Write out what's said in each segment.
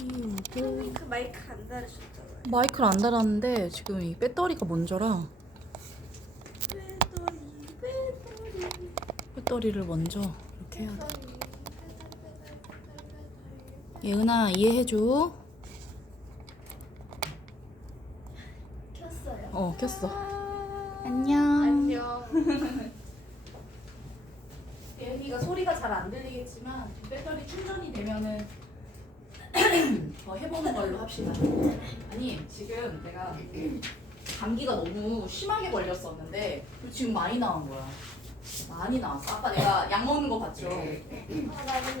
선생님 그 마이크 안 달으셨잖아요. 마이크를 안 달았는데 지금 이 배터리가 먼저라 배터리를 먼저 이렇게 해야 돼. 예은아 이해해줘. 켰어요. 켰어. 안녕. 안녕. 예은이가 소리가 잘 안 들리겠지만 배터리 충전이 되면은 더 해보는 걸로 합시다. 아니 지금 내가 감기가 너무 심하게 걸렸었는데 지금 많이 나온 거야. 많이 나왔어. 아까 내가 약 먹는 거 봤죠? 나는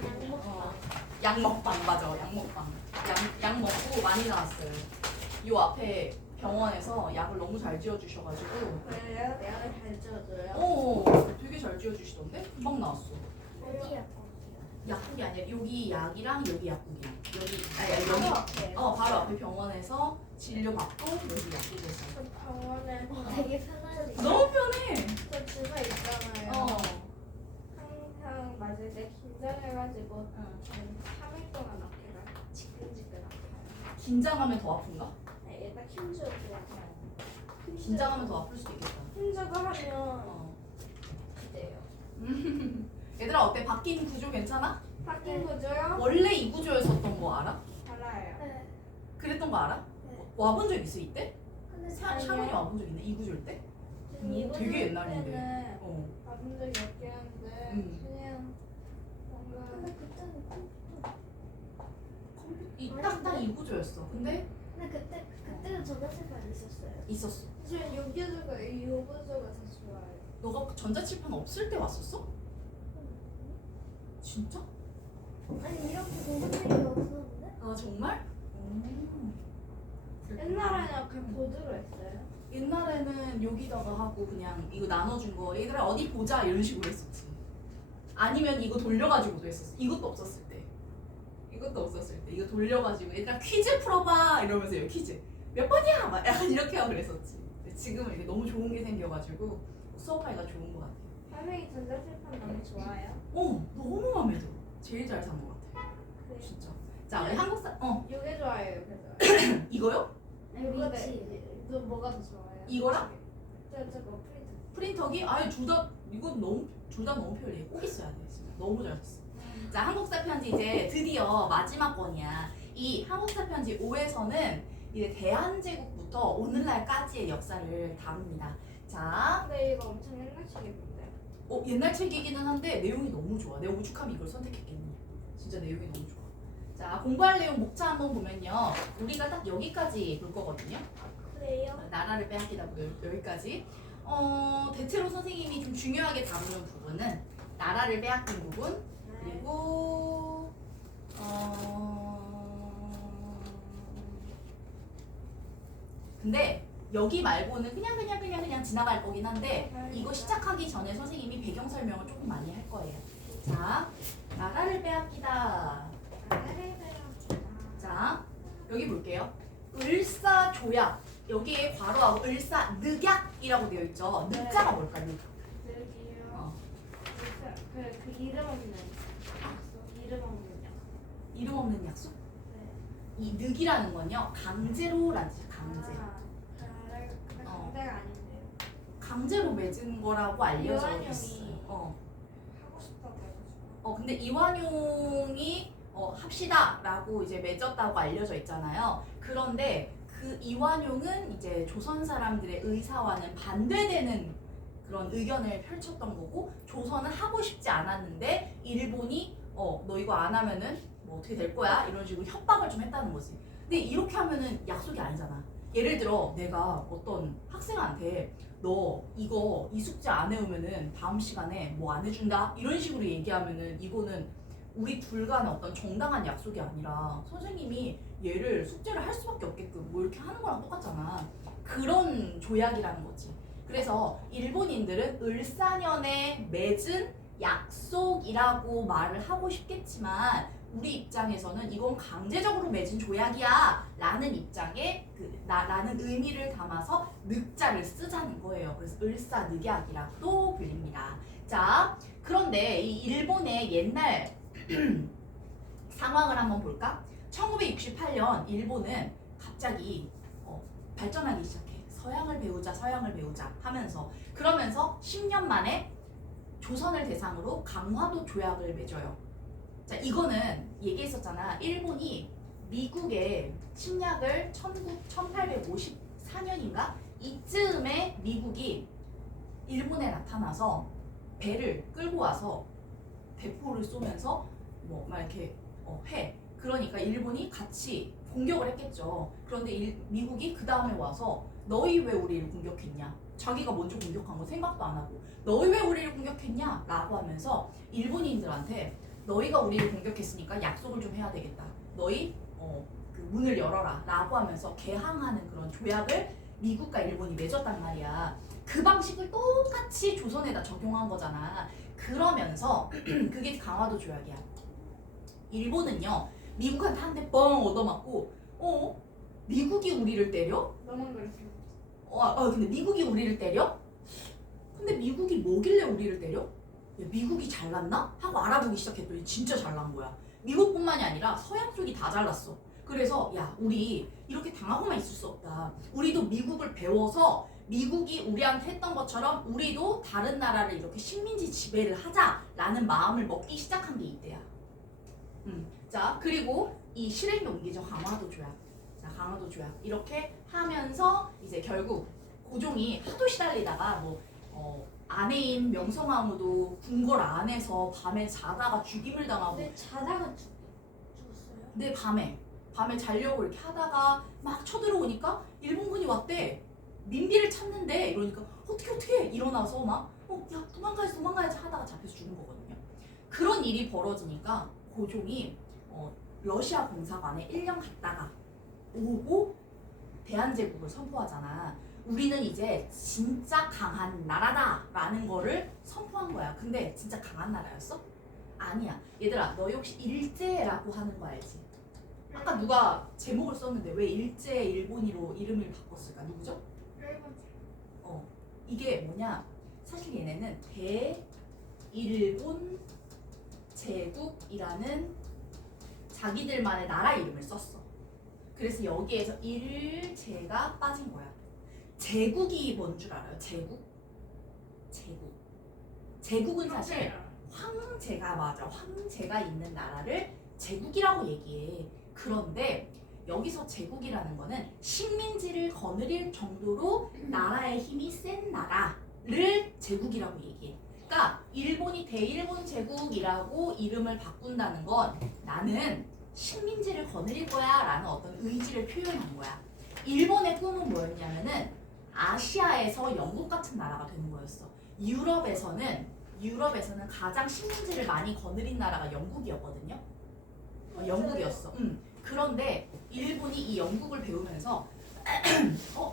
양 먹방. 약 먹방 맞아. 약 먹방. 약 먹고 많이 나왔어요. 요 앞에 병원에서 약을 너무 잘 지어주셔가지고 왜요? 내가 잘 지어줘요? 되게 잘 지어주시던데? 금방 나왔어. 어디야? 약국이 아니라 여기 약이랑 여기 약국이야. 여기 바로 여기 앞에. 바로 앞에 병원에서 진료받고 여기 약국에서. 저 병원에서 되게 편하지. 너무 편해. 저 집에 있잖아요. 항상 맞을 때 긴장해가지고 3일 동안 어깨가 지끈지끈 아파요. 긴장하면 더 아픈가? 네, 일단 힘주고 긴장하면 더 아플 수도 있겠다. 힘주고 하면 그래요. 얘들아 어때? 바뀐 구조 괜찮아? 바뀐 구조요? 원래 이 구조였었던 거 알아? 알아요. 네. 그랬던 거 알아? 네. 와본 적 있어 이때? 근데 샤론이 와본 적 있네? 이 구조일 때? 되게 옛날인데. 와본 적이 없긴 한데 그냥 뭔가. 근데 그때는 딱이 구조였어. 근데 그때는 전자책이 안 있었어요. 있었어. 저는 요 구조가 더 좋아요. 너가 전자칠판 없을 때 왔었어? 진짜? 아니 이렇게 공부책이 없었는데? 아 정말? 옛날에는 그냥 보드로 했어요. 옛날에는 여기다가 하고 그냥 이거 나눠준 거 얘들아 어디 보자 이런 식으로 했었지. 아니면 이거 돌려가지고도 했었어. 이것도 없었을 때. 이거 돌려가지고 얘들아 퀴즈 풀어봐 이러면서 여기 퀴즈 몇 번이야? 막 약간 이렇게 하고 그랬었지. 근데 지금은 이게 너무 좋은 게 생겨가지고 수업하기가 좋은 것 같아. 할머니 전자책판 너무 좋아요. 너무 마음에 들어. 제일 잘 산 것 같아. 그래. 진짜. 자 우리 한국사 요게 좋아요. 요게 좋아요. 이거요? 요거 너 뭐가 더 좋아요? 이거랑? 저거 프린트. 프린터기? 아니 둘 다 너무 편리해. 꼭 있어야 돼. 진짜 너무 잘 썼어. 자 한국사 편지 이제 드디어 마지막 권이야. 이 한국사 편지 5에서는 이제 대한제국부터 오늘날까지의 역사를 다룹니다. 자, 근데 이거 엄청 옛날 책인데. 옛날 책이기는 한데 내용이 너무 좋아. 내가 오죽하면 이걸 선택했겠니? 진짜 내용이 너무 좋아. 자 공부할 내용 목차 한번 보면요. 우리가 딱 여기까지 볼 거거든요. 그래요? 나라를 빼앗기다 여기까지. 대체로 선생님이 좀 중요하게 다루는 부분은 나라를 빼앗긴 부분 그리고 근데 여기 말고는 그냥 지나갈 거긴 한데 이거 시작하기 전에 선생님이 배경 설명을 조금 많이 할 거예요. 자, 나라를 빼앗기다. 자, 여기 볼게요. 을사조약. 여기에 괄호하고 을사늑약이라고 되어 있죠. 늑자가 뭘까요? 여기요. 그 이름 없는 약속. 이름 없는 약속. 이름 없는 약속? 네. 이 늑이라는 건요. 강제로라는 뜻이에요. 강제. 강제가 아닌데요. 강제로 맺은 거라고 알려져 이완용이 있어요. 하고 싶다고 해가지고. 근데 이완용이 합시다라고 이제 맺었다고 알려져 있잖아요. 그런데 그 이완용은 이제 조선 사람들의 의사와는 반대되는 그런 의견을 펼쳤던 거고 조선은 하고 싶지 않았는데 일본이 너 이거 안 하면은 뭐 어떻게 될 거야 이런 식으로 협박을 좀 했다는 거지. 근데 이렇게 하면은 약속이 아니잖아. 예를 들어 내가 어떤 학생한테 너 이거 이 숙제 안 해오면은 다음 시간에 뭐 안 해준다 이런 식으로 얘기하면은 이거는 우리 둘 간의 어떤 정당한 약속이 아니라 선생님이 얘를 숙제를 할 수밖에 없게끔 뭐 이렇게 하는 거랑 똑같잖아. 그런 조약이라는 거지. 그래서 일본인들은 을사년에 맺은 약속이라고 말을 하고 싶겠지만 우리 입장에서는 이건 강제적으로 맺은 조약이야 라는 입장에 라는 의미를 담아서 늑자를 쓰자는 거예요. 그래서 을사늑약이라고도 불립니다. 자, 그런데 이 일본의 옛날 상황을 한번 볼까? 1968년 일본은 갑자기 발전하기 시작해. 서양을 배우자 하면서 그러면서 10년 만에 조선을 대상으로 강화도 조약을 맺어요. 자, 이거는 얘기했었잖아. 일본이 미국의 침략을 1854년인가? 이쯤에 미국이 일본에 나타나서 배를 끌고 와서 대포를 쏘면서 뭐 막 이렇게 해. 그러니까 일본이 같이 공격을 했겠죠. 그런데 미국이 그 다음에 와서 너희 왜 우리를 공격했냐? 자기가 먼저 공격한 거 생각도 안 하고 너희 왜 우리를 공격했냐? 라고 하면서 일본인들한테 너희가 우리를 공격했으니까 약속을 좀 해야 되겠다. 너희 그 문을 열어라 라고 하면서 개항하는 그런 조약을 미국과 일본이 맺었단 말이야. 그 방식을 똑같이 조선에다 적용한 거잖아. 그러면서 그게 강화도 조약이야. 일본은요 미국한테 한 대 뻥 얻어맞고 미국이 우리를 때려? 너만 그랬어. 근데 미국이 우리를 때려? 근데 미국이 뭐길래 우리를 때려? 야, 미국이 잘났나? 하고 알아보기 시작했더니 진짜 잘난 거야. 미국뿐만이 아니라 서양 쪽이 다 잘났어. 그래서 야 우리 이렇게 당하고만 있을 수 없다. 우리도 미국을 배워서 미국이 우리한테 했던 것처럼 우리도 다른 나라를 이렇게 식민지 지배를 하자라는 마음을 먹기 시작한 게 이때야. 자 그리고 이 실행에 옮기죠. 강화도 조약. 자 강화도 조약 이렇게 하면서 이제 결국 고종이 하도 시달리다가 아내인 명성황후도 궁궐 안에서 밤에 자다가 죽임을 당하고. 근데 자다가 죽었어요? 근데 밤에 자려고 이렇게 하다가 막 쳐들어오니까 일본군이 왔대. 민비를 찾는데 이러니까 어떻게 일어나서 막 야 도망가야지 하다가 잡혀서 죽은 거거든요. 그런 일이 벌어지니까 고종이 러시아 공사관에 1년 갔다가 오고 대한제국을 선포하잖아. 우리는 이제 진짜 강한 나라다라는 거를 선포한 거야. 근데 진짜 강한 나라였어? 아니야. 얘들아 너희 혹시 일제라고 하는 거 알지? 아까 누가 제목을 썼는데 왜 일제 일본이로 이름을 바꿨을까? 누구죠? 일본. 이게 뭐냐? 사실 얘네는 대일본 제국이라는 자기들만의 나라 이름을 썼어. 그래서 여기에서 일제가 빠진 거야. 제국이 뭔 줄 알아요? 제국은 사실 황제가 있는 나라를 제국이라고 얘기해. 그런데 여기서 제국이라는 거는 식민지를 거느릴 정도로 나라의 힘이 센 나라를 제국이라고 얘기해. 그러니까 일본이 대일본 제국이라고 이름을 바꾼다는 건 나는 식민지를 거느릴 거야 라는 어떤 의지를 표현한 거야. 일본의 꿈은 뭐였냐면은 아시아에서 영국 같은 나라가 되는 거였어. 유럽에서는 가장 식민지를 많이 거느린 나라가 영국이었거든요. 영국이었어. 그런데 일본이 이 영국을 배우면서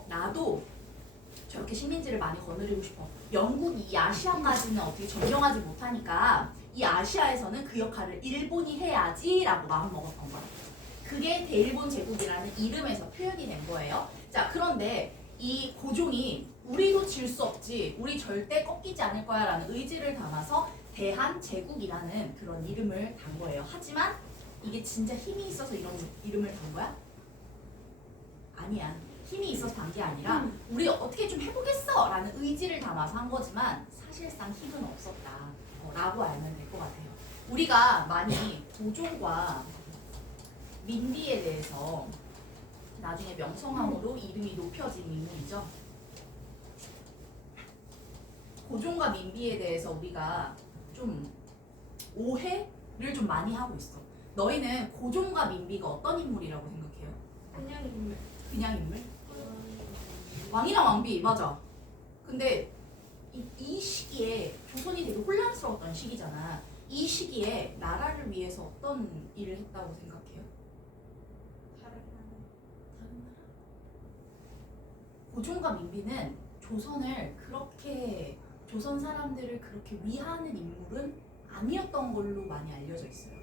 나도 저렇게 식민지를 많이 거느리고 싶어. 영국이 이 아시아까지는 어떻게 점령하지 못하니까 이 아시아에서는 그 역할을 일본이 해야지 라고 마음먹었던 거야. 그게 대일본 제국이라는 이름에서 표현이 된 거예요. 자, 그런데 이 고종이 우리도 질 수 없지, 우리 절대 꺾이지 않을 거야 라는 의지를 담아서 대한제국이라는 그런 이름을 단 거예요. 하지만 이게 진짜 힘이 있어서 이런 이름을 단 거야? 아니야. 힘이 있어서 단 게 아니라 우리 어떻게 좀 해보겠어 라는 의지를 담아서 한 거지만 사실상 힘은 없었다 라고 알면 될 것 같아요. 우리가 많이 고종과 민비에 대해서 나중에 명성황후로 이름이 높여진 인물이죠. 고종과 민비에 대해서 우리가 좀 오해를 좀 많이 하고 있어. 너희는 고종과 민비가 어떤 인물이라고 생각해요? 그냥 인물. 그냥 인물? 왕이랑 왕비 맞아. 근데 이 시기에 조선이 되게 혼란스러웠던 시기잖아. 이 시기에 나라를 위해서 어떤 일을 했다고 생각해요? 다른 나라. 다른 나라? 고종과 민비는 조선 사람들을 그렇게 위하는 인물은 아니었던 걸로 많이 알려져 있어요.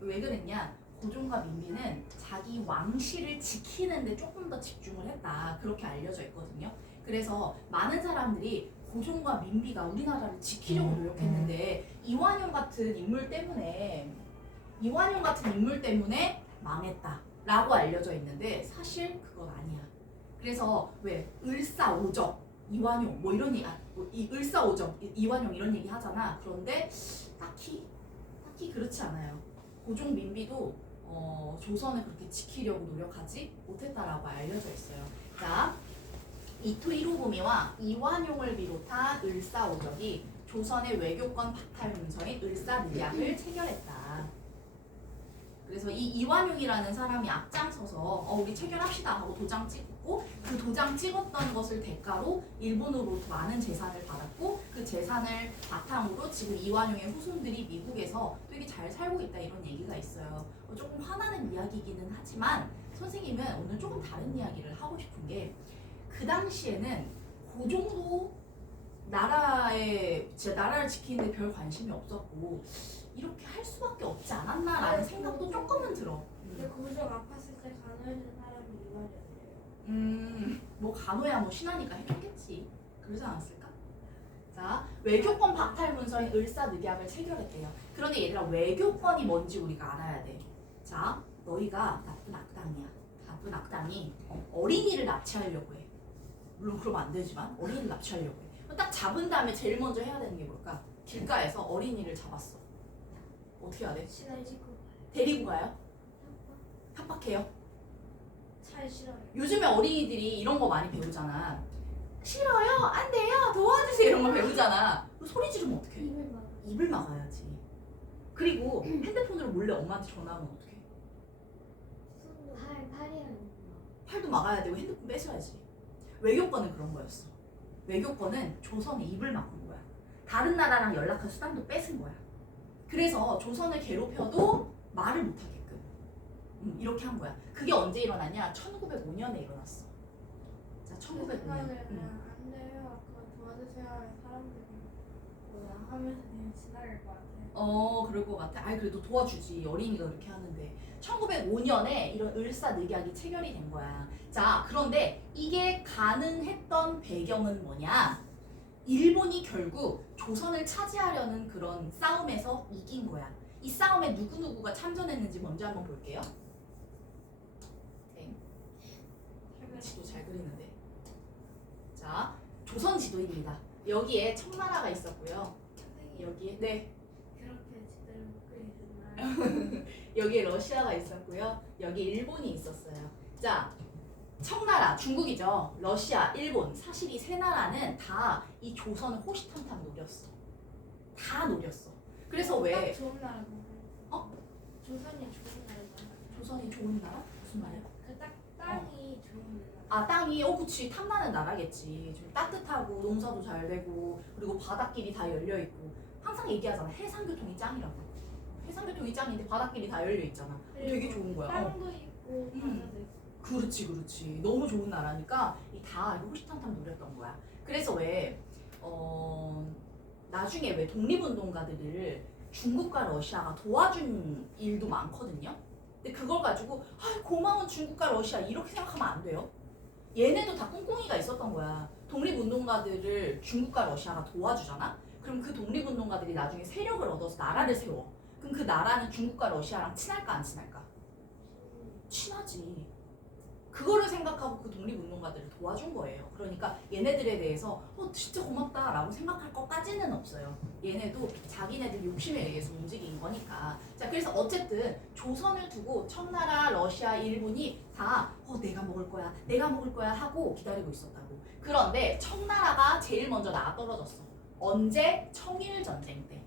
왜 그랬냐? 고종과 민비는 자기 왕실을 지키는데 조금 더 집중을 했다. 그렇게 알려져 있거든요. 그래서 많은 사람들이 고종과 민비가 우리나라를 지키려고 노력했는데 이완용 같은 인물 때문에 이완용 같은 인물 때문에 망했다라고 알려져 있는데 사실 그건 아니야. 그래서 왜 을사오적 이완용 뭐 이런 얘기, 이 을사오적 이완용 이런 얘기 하잖아. 그런데 딱히 그렇지 않아요. 고종 민비도 조선을 그렇게 지키려고 노력하지 못했다라고 알려져 있어요. 자, 이토 히로부미와 이완용을 비롯한 을사오적이 조선의 외교권 박탈 문서인 을사늑약을 체결했다. 그래서 이 이완용이라는 사람이 앞장서서 우리 체결합시다 하고 도장 찍고 그 도장 찍었던 것을 대가로 일본으로부터 많은 재산을 받았고 그 재산을 바탕으로 지금 이완용의 후손들이 미국에서 되게 잘 살고 있다 이런 얘기가 있어요. 조금 화나는 이야기이기는 하지만 선생님은 오늘 조금 다른 이야기를 하고 싶은 게 그 당시에는 고종도 나라를 지키는데 별 관심이 없었고 이렇게 할 수밖에 없지 않았나라는 생각도 조금은 들어. 근데 고종 아팠을 때 간호해준 사람이 이완용이에요. 뭐 간호야 뭐 신하니까 해줬겠지. 그러지 않았을까? 자, 외교권 박탈 문서인 을사늑약을 체결했대요. 그런데 얘들아 외교권이 뭔지 우리가 알아야 돼. 자, 너희가 나쁜 악당이야. 나쁜 악당이 어린이를 납치하려고 해. 물론 그러면 안 되지만 어린이를 납치하려고 해. 딱 잡은 다음에 제일 먼저 해야 되는 게 뭘까? 길가에서 어린이를 잡았어. 어떻게 해야 돼? 신할 짓고 데리고 가요? 협박해요? 차에 실어요. 요즘에 어린이들이 이런 거 많이 배우잖아. 싫어요, 안 돼요, 도와주세요 이런 거 배우잖아. 그럼 소리 지르면 어떡해? 입을 막 입을 막아야지. 그리고 핸드폰으로 몰래 엄마한테 전화하면 어떡해? 팔이랑 팔도 막아야 되고 핸드폰 뺏어야지. 외교권은 그런 거였어. 외교권은 조선의 입을 막은 거야. 다른 나라랑 연락할 수단도 뺏은 거야. 그래서 조선을 괴롭혀도 말을 못하게끔 이렇게 한 거야. 그게 언제 일어나냐? 1905년에 일어났어. 자, 1905년. 안 돼요. 그거 도와주세요 하면 사람들이 뭐야 하면서 그냥 지나갈 것 같아요. 그럴 것 같아. 아이 그래도 도와주지. 어린이가 그렇게 하는데. 1905년에 이런 을사늑약이 체결이 된 거야. 자, 그런데 이게 가능했던 배경은 뭐냐? 일본이 결국 조선을 차지하려는 그런 싸움에서 이긴 거야. 이 싸움에 누구누구가 참전했는지 먼저 한번 볼게요. 지도 잘 그리는데. 자, 조선 지도입니다. 여기에 청나라가 있었고요. 선생님 여기에 네. 그렇게 제대로 못 그리셨나요? 여기에 러시아가 있었고요. 여기 일본이 있었어요. 자, 청나라, 중국이죠. 러시아, 일본. 사실 이 세 나라는 다 이 조선을 호시탐탐 노렸어. 다 노렸어. 그래서 딱 왜 좋은 나라잖아요. 조선이 좋은 나라잖아요. 조선이 좋은 나라? 무슨 말이야? 그딱 땅이 좋은 나라. 아, 땅이 그치 탐나는 나라겠지. 좀 따뜻하고 농사도 잘 되고 그리고 바닷길이 다 열려 있고 항상 얘기하잖아. 해상교통이 짱이라고. 해상교통이 짱인데 바닷길이 다 열려 있잖아. 되게 좋은 거야. 땅도 있고 바다도 있고. 그렇지. 너무 좋은 나라니까 다 호시탐탐 노렸던 거야. 그래서 왜 나중에 왜 독립운동가들을 중국과 러시아가 도와준 일도 많거든요. 근데 그걸 가지고 고마운 중국과 러시아 이렇게 생각하면 안 돼요. 얘네도 다 꿍꿍이가 있었던 거야. 독립운동가들을 중국과 러시아가 도와주잖아. 그럼 그 독립운동가들이 나중에 세력을 얻어서 나라를 세워. 그럼 그 나라는 중국과 러시아랑 친할까 안 친할까? 친하지. 그거를 생각하고 그 독립운동가들을 도와준 거예요. 그러니까 얘네들에 대해서 진짜 고맙다라고 생각할 것까지는 없어요. 얘네도 자기네들 욕심에 의해서 움직인 거니까. 자, 그래서 어쨌든 조선을 두고 청나라, 러시아, 일본이 다 내가 먹을 거야 하고 기다리고 있었다고. 그런데 청나라가 제일 먼저 나가 떨어졌어. 언제? 청일전쟁 때.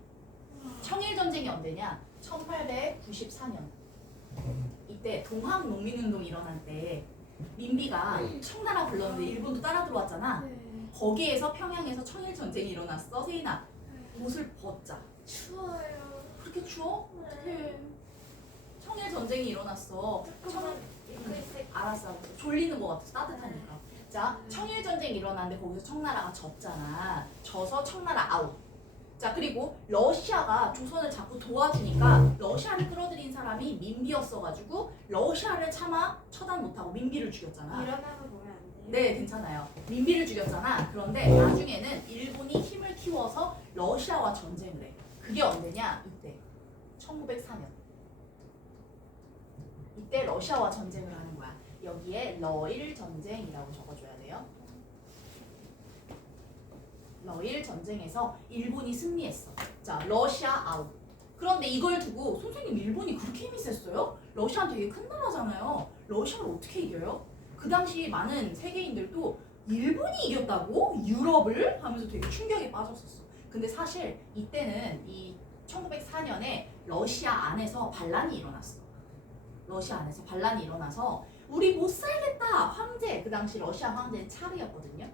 청일전쟁이 언제냐? 1894년. 이때 동학농민운동이 일어날 때 민비가 청나라 불렀는데 일본도 따라 들어왔잖아. 네. 거기에서 평양에서 청일전쟁이 일어났어. 세인아, 옷을 벗자. 추워요. 그렇게 추워? 네. 청일전쟁이 일어났어. 조금만 입고 있을게요. 알았어. 졸리는 것 같아서 따뜻하니까. 자, 청일전쟁이 일어났는데 거기서 청나라가 졌잖아. 져서 청나라 아웃. 자, 그리고 러시아가 조선을 자꾸 도와주니까 러시아를 끌어들인 사람이 민비였어가지고 러시아를 차마 처단 못하고 민비를 죽였잖아. 일어나서 보면 안 돼요? 네, 괜찮아요. 민비를 죽였잖아. 그런데 나중에는 일본이 힘을 키워서 러시아와 전쟁을 해. 그게 언제냐? 이때 1904년. 러시아와 전쟁을 하는 거야. 여기에 러일 전쟁이라고 적어줘야 돼요. 러일 전쟁에서 일본이 승리했어. 자, 러시아 아웃. 그런데 이걸 두고 선생님 일본이 그렇게 힘이 셌어요? 러시아는 되게 큰 나라잖아요. 러시아를 어떻게 이겨요? 그 당시 많은 세계인들도 일본이 이겼다고? 유럽을? 하면서 되게 충격에 빠졌었어. 근데 사실 이때는 이 1904년에 러시아 안에서 반란이 일어났어. 러시아 안에서 반란이 일어나서 우리 못 살겠다. 황제, 그 당시 러시아 황제는 차르였거든요.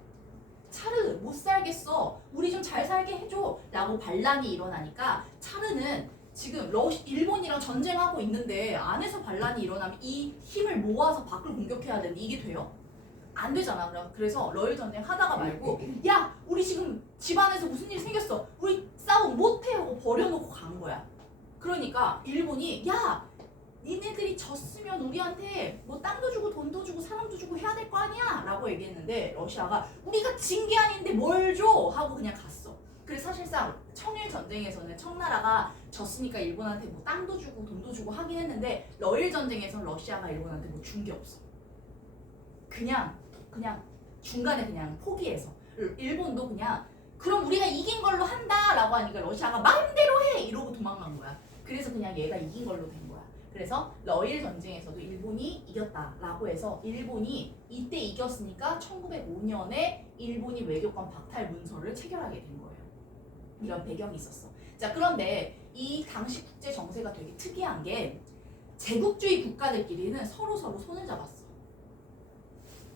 차르 못 살겠어. 우리 좀 잘 살게 해줘. 라고 반란이 일어나니까 차르는 지금 일본이랑 전쟁하고 있는데 안에서 반란이 일어나면 이 힘을 모아서 밖을 공격해야 되는데 이게 돼요? 안 되잖아. 그래서 러일 전쟁 하다가 말고 야 우리 지금 집안에서 무슨 일 생겼어. 우리 싸움 못해 하고 버려놓고 간 거야. 그러니까 일본이 야 니네들이 졌으면 우리한테 뭐 땅도 주고 돈도 주고 사람도 주고 해야 될 거 아니야? 라고 얘기했는데 러시아가 우리가 진 게 아닌데 뭘 줘? 하고 그냥 갔어. 그래서 사실상 청일 전쟁에서는 청나라가 졌으니까 일본한테 뭐 땅도 주고 돈도 주고 하긴 했는데 러일 전쟁에서는 러시아가 일본한테 뭐 준 게 없어. 그냥 중간에 그냥 포기해서 일본도 그냥 그럼 우리가 이긴 걸로 한다라고 하니까 러시아가 마음대로 해 이러고 도망간 거야. 그래서 그냥 얘가 이긴 걸로 된 거야. 그래서 러일 전쟁에서도 일본이 이겼다라고 해서 일본이 이때 이겼으니까 1905년에 일본이 외교관 박탈 문서를 체결하게 된 거예요. 이런 배경이 있었어. 자, 그런데 이 당시 국제 정세가 되게 특이한 게 제국주의 국가들끼리는 서로 손을 잡았어.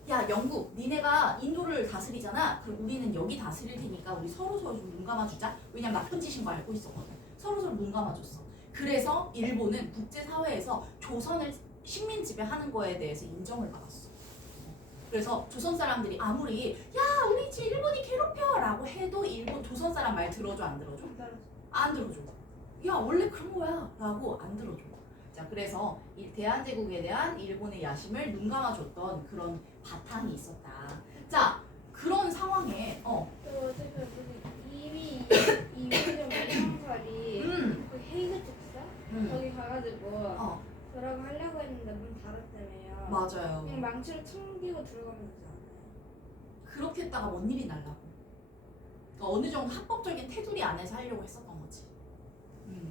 야, 영국, 니네가 인도를 다스리잖아. 그럼 우리는 여기 다스릴 테니까 우리 서로 좀 눈 감아주자. 왜냐면 나쁜 짓인 거 알고 있었거든. 서로 눈 감아줬어. 그래서 일본은 국제사회에서 조선을 식민 지배하는 거에 대해서 인정을 받았어. 그래서 조선 사람들이 아무리 야 우리 지금 일본이 괴롭혀 라고 해도 조선 사람 말 들어줘 안 들어줘? 안 들어줘. 야 원래 그런 거야 라고 안 들어줘. 자, 그래서 이 대한제국에 대한 일본의 야심을 눈 감아줬던 그런 바탕이 있었다. 자, 그런 상황에 어쨌든 이미 이민정 상살이 그 헤이그 특사 거기 가가지고 뭐라고 하려고 했는데 문 닫았다며요. 맞아요. 그냥 망치로 튕기고 들어가면 되지 않아요? 그렇게 했다가 뭔 일이 날라고. 그러니까 어느 정도 합법적인 테두리 안에서 하려고 했었던 거지.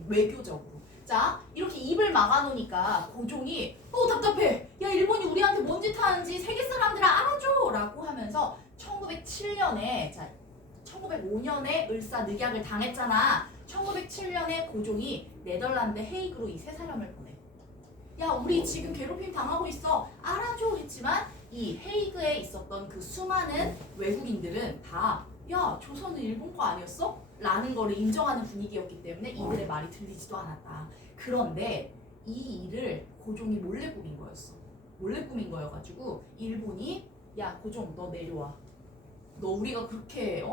외교적으로. 자, 이렇게 입을 막아놓으니까 고종이 답답해. 야 일본이 우리한테 뭔 짓 하는지 세계 사람들아 알아줘 라고 하면서 1907년에 1905년에 을사늑약을 당했잖아. 1907년에 고종이 네덜란드 헤이그로 이 세 사람을 보내. 야 우리 지금 괴롭힘 당하고 있어 알아줘 했지만 이 헤이그에 있었던 그 수많은 외국인들은 다 야 조선은 일본 거 아니었어? 라는 거를 인정하는 분위기였기 때문에 이들의 말이 들리지도 않았다. 그런데 이 일을 고종이 몰래 꾸민 거였어. 몰래 꾸민 거여가지고 일본이 야 고종 너 내려와. 너 우리가 그렇게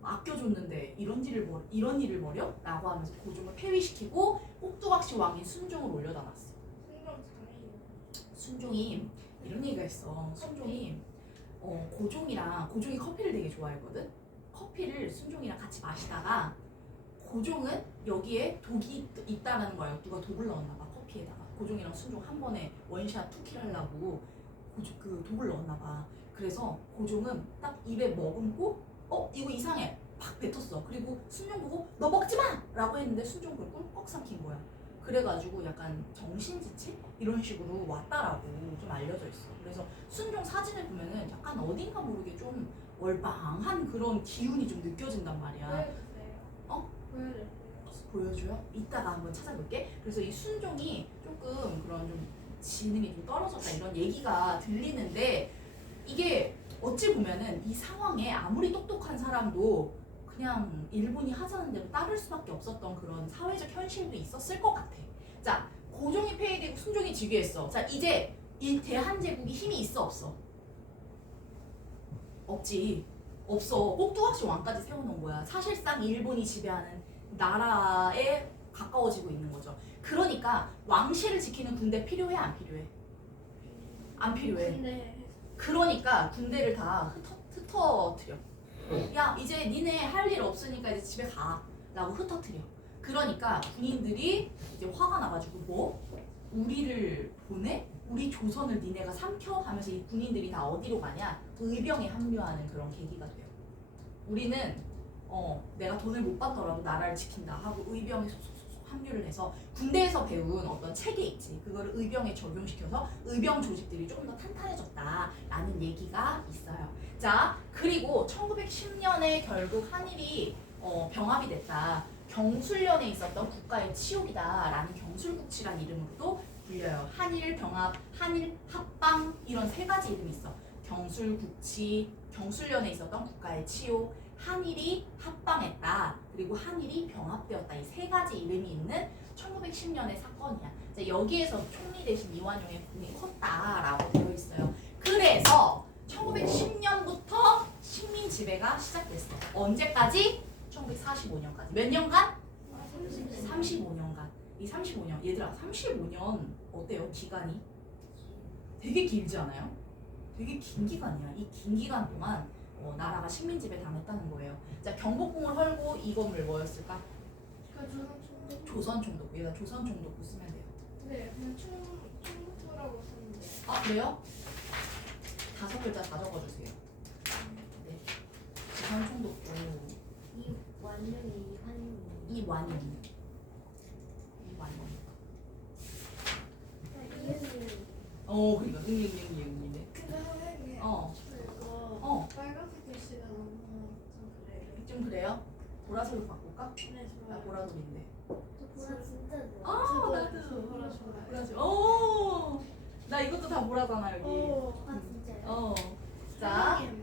아껴줬는데 이런 일을 벌여? 라고 하면서 고종을 폐위시키고 꼭두각시 왕인 순종을 올려다 놨어. 순종이 이런 얘기가 있어. 순종이 고종이 커피를 되게 좋아했거든. 커피를 순종이랑 같이 마시다가 고종은 여기에 독이 있다라는 거야. 누가 독을 넣었나 봐 커피에다가. 고종이랑 순종 한 번에 원샷 투킬 하려고 그 독을 넣었나 봐. 그래서 고종은 딱 입에 머금고 이거 이상해 팍 뱉었어. 그리고 순종 보고 너 먹지 마! 라고 했는데 순종 그걸 꿀꺽 삼킨 거야. 그래가지고 약간 정신지체? 이런 식으로 왔다라고 좀 알려져 있어. 그래서 순종 사진을 보면은 약간 어딘가 모르게 좀 월방한 그런 기운이 좀 느껴진단 말이야. 보여주세요. 보여줘요? 이따가 한번 찾아볼게. 그래서 이 순종이 조금 그런 좀 지능이 좀 떨어졌다 이런 얘기가 들리는데 이게 어찌 보면은 이 상황에 아무리 똑똑한 사람도 그냥 일본이 하자는 대로 따를 수밖에 없었던 그런 사회적 현실도 있었을 것 같아. 자, 고종이 폐위되고 순종이 즉위했어. 자, 이제 이 대한제국이 힘이 있어 없어? 없지. 없어. 꼭두각시 왕까지 세워놓은 거야. 사실상 일본이 지배하는 나라에 가까워지고 있는 거죠. 그러니까 왕실을 지키는 군대 필요해 안 필요해? 안 필요해. 그러니까 군대를 다 흩어뜨려. 야 이제 니네 할 일 없으니까 이제 집에 가 라고 흩어뜨려. 그러니까 군인들이 이제 화가 나가지고 우리를 보내? 우리 조선을 니네가 삼켜? 하면서 이 군인들이 다 어디로 가냐? 의병에 합류하는 그런 계기가 돼요. 우리는 내가 돈을 못 받더라도 나라를 지킨다 하고 의병에 속속속 합류를 해서 군대에서 배운 어떤 체계 있지. 그거를 의병에 적용시켜서 의병 조직들이 조금 더 탄탄해졌다라는 얘기가 있어요. 자, 그리고 1910년에 결국 한일이 병합이 됐다. 경술련에 있었던 국가의 치욕이다라는 경술국치란 이름으로도 불려요. 한일 병합, 한일 합방 이런 세 가지 이름이 있어. 경술국치, 경술련에 있었던 국가의 치욕, 한일이 합방했다. 그리고 한일이 병합되었다. 이 세 가지 이름이 있는 1910년의 사건이야. 자, 여기에서 총리 대신 이완용의 공이 컸다라고 되어 있어요. 그래서 1910년부터 식민 지배가 시작됐어. 언제까지? 1945년까지. 몇 년간? 35년간. 이 35년. 얘들아, 35년 어때요? 기간이? 되게 길지 않아요? 되게 긴 기간이야. 이 긴 기간 동안 나라가 식민 지배 당했다는 거예요. 자, 경복궁을 헐고 이 건물 뭐였을까? 조선 총독부. 얘가 조선 총독부 쓰면 돼요. 네, 그냥 총독부라고 썼는데. 아, 그래요? 5글자 다 적어주세요. 네. 조선 총독부. 이완용이 한용. 이완용. 그러니까 응이네. 근데 선생님, 어. 이거 빨간색 글씨가 너무 좀 그래요. 좀 그래요? 보라색으로 바꿀까? 네, 나 좋아요. 보라색인데. 저 보라 진짜 좋아. 아, 나도. 보라 좋아요. 보라색. 오. 나 이것도 다 보라잖아 여기. 아 진짜요? 자. 선생님,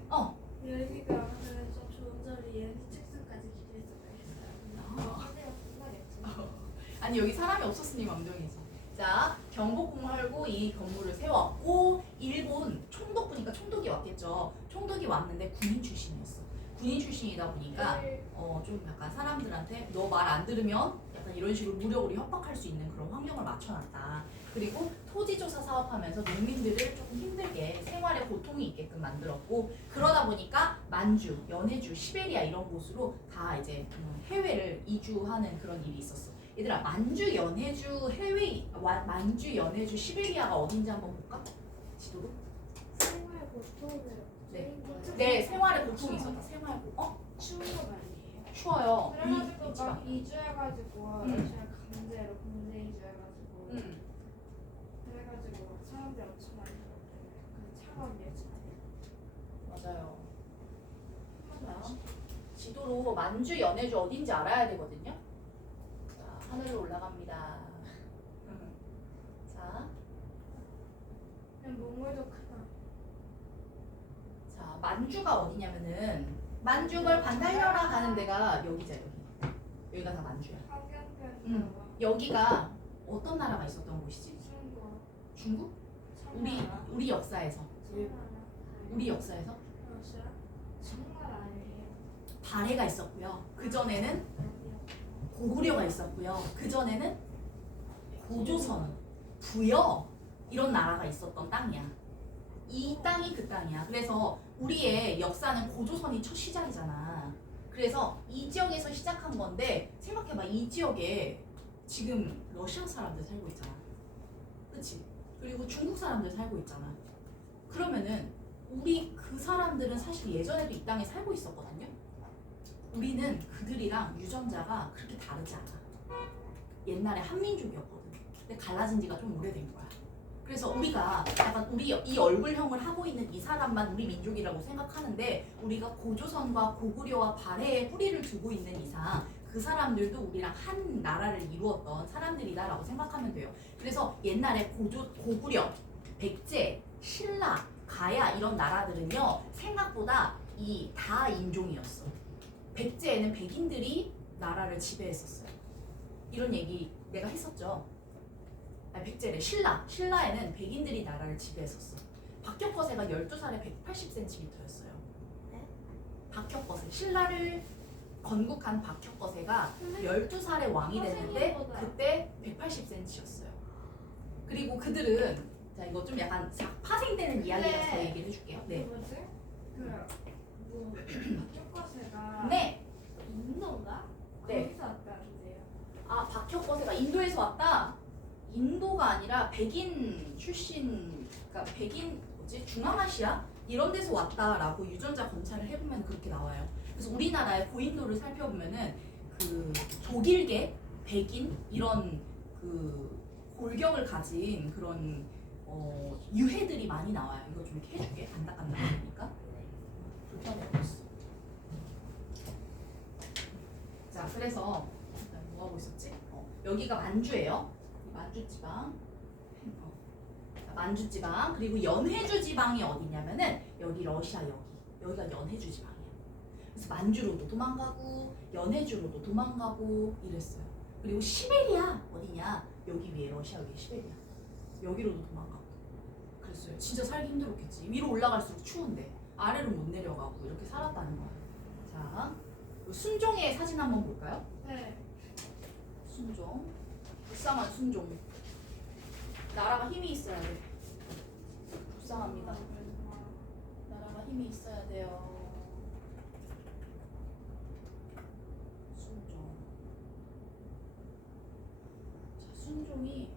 여기가 하면 좀 좋은 점이 얘네 책상까지 기댈 수가 있어요. 선생님 끝나겠죠. 아니 여기 사람이 없었으니 망정이지. 자, 경복궁을 헐고 이 건물을 세웠고 일본 총독부니까 총독이 왔겠죠. 총독이 왔는데 군인 출신이었어. 군인 출신이다 보니까 좀 약간 사람들한테 너 말 안 들으면 약간 이런 식으로 무력으로 협박할 수 있는 그런 환경을 맞춰놨다. 그리고 토지조사 사업하면서 농민들을 조금 힘들게 생활에 고통이 있게끔 만들었고 그러다 보니까 만주, 연해주, 시베리아 이런 곳으로 다 이제 해외를 이주하는 그런 일이 있었어. 얘들아, 만주, 연해주, 만주, 연해주, 시베리아가 어딘지 한번 볼까? 지도로? 생활 고통을 네. 줄인 네, 생활에 고통이 있었다. 생활 추운 거 말이에요. 추워요. 그래가지고 이 지방. 막 이주해가지고 러시아 강제로 군대 이주해가지고 그래가지고 사람들 엄청 많이 죽었대요. 그 차가운 예찬. 맞아요. 자, 지도로 만주, 연해주 어딘지 알아야 되거든요. 자, 하늘로 올라갑니다. 자, 그냥 몽골도 크다. 자, 만주가 어디냐면은 만주걸 반달려라 가는 데가 여기죠, 여기. 여기가 다 만주야. 한강변. 여기가 어떤 나라가 있었던 곳이지? 중국. 중국? 청나라. 우리 역사에서. 청나라. 우리 역사에서 러시아. 청나라 아니에요. 발해가 있었고요. 그 전에는 고구려가 있었고요. 그 전에는 고조선, 부여 이런 나라가 있었던 땅이야. 이 땅이 그 땅이야. 그래서 우리의 역사는 고조선이 첫 시작이잖아. 그래서 이 지역에서 시작한 건데 생각해봐. 이 지역에 지금 러시아 사람들 살고 있잖아. 그치? 그리고 중국 사람들 살고 있잖아. 그러면은 우리 그 사람들은 사실 예전에도 이 땅에 살고 있었거든요. 우리는 그들이랑 유전자가 그렇게 다르지 않아. 옛날에 한민족이었거든. 근데 갈라진 지가 좀 오래된 거야. 그래서 우리가 약간 우리 이 얼굴형을 하고 있는 이 사람만 우리 민족이라고 생각하는데 우리가 고조선과 고구려와 발해에 뿌리를 두고 있는 이상 그 사람들도 우리랑 한 나라를 이루었던 사람들이다라고 생각하면 돼요. 그래서 옛날에 고구려, 백제, 신라, 가야 이런 나라들은요 생각보다 이 다인종이었어. 백제에는 백인들이 나라를 지배했었어요. 이런 얘기 내가 했었죠. 백제래. 신라에는 백인들이 나라를 지배했었어. 박혁거세가 12살에 180cm였어요. 네? 박혁거세. 신라를 건국한 박혁거세가 12살에 왕이 됐는데 그때 180cm였어요. 그리고 그들은 자 이거 좀 약간 파생되는 이야기라서 네. 얘기를 해줄게요. 네. 그 뭐지? 뭐 박혁거세가 네. 인도인가? 네. 거기서 왔다는데요. 아 박혁거세가 인도에서 왔다. 인도가 아니라 백인 출신, 그러니까 백인 뭐지 중앙아시아 이런 데서 왔다라고 유전자 검사를 해보면 그렇게 나와요. 그래서 우리나라의 고인돌을 살펴보면은 그 독일계 백인 이런 그 골격을 가진 그런 유해들이 많이 나와요. 이거 좀 이렇게 해줄게. 안 닦았나니까 불편해 보였어. 자, 그래서 일단 뭐 하고 있었지? 여기가 만주예요. 만주 지방. 만주 지방 그리고 연해주 지방이 어디냐면은 여기 러시아 여기가 연해주 지방이야. 그래서 만주로도 도망가고 연해주로도 도망가고 이랬어요. 그리고 시베리아 어디냐? 여기 위에 러시아 위에 시베리아 여기로도 도망가고 그랬어요. 진짜 살기 힘들었겠지. 위로 올라갈수록 추운데 아래로 못 내려가고 이렇게 살았다는 거야. 자, 순종의 사진 한번 볼까요? 네. 순종 불쌍한 순종. 나라가 힘이 있어야 돼. 불쌍합니다. 나라가 힘이 있어야 돼요. 순종. 자, 순종이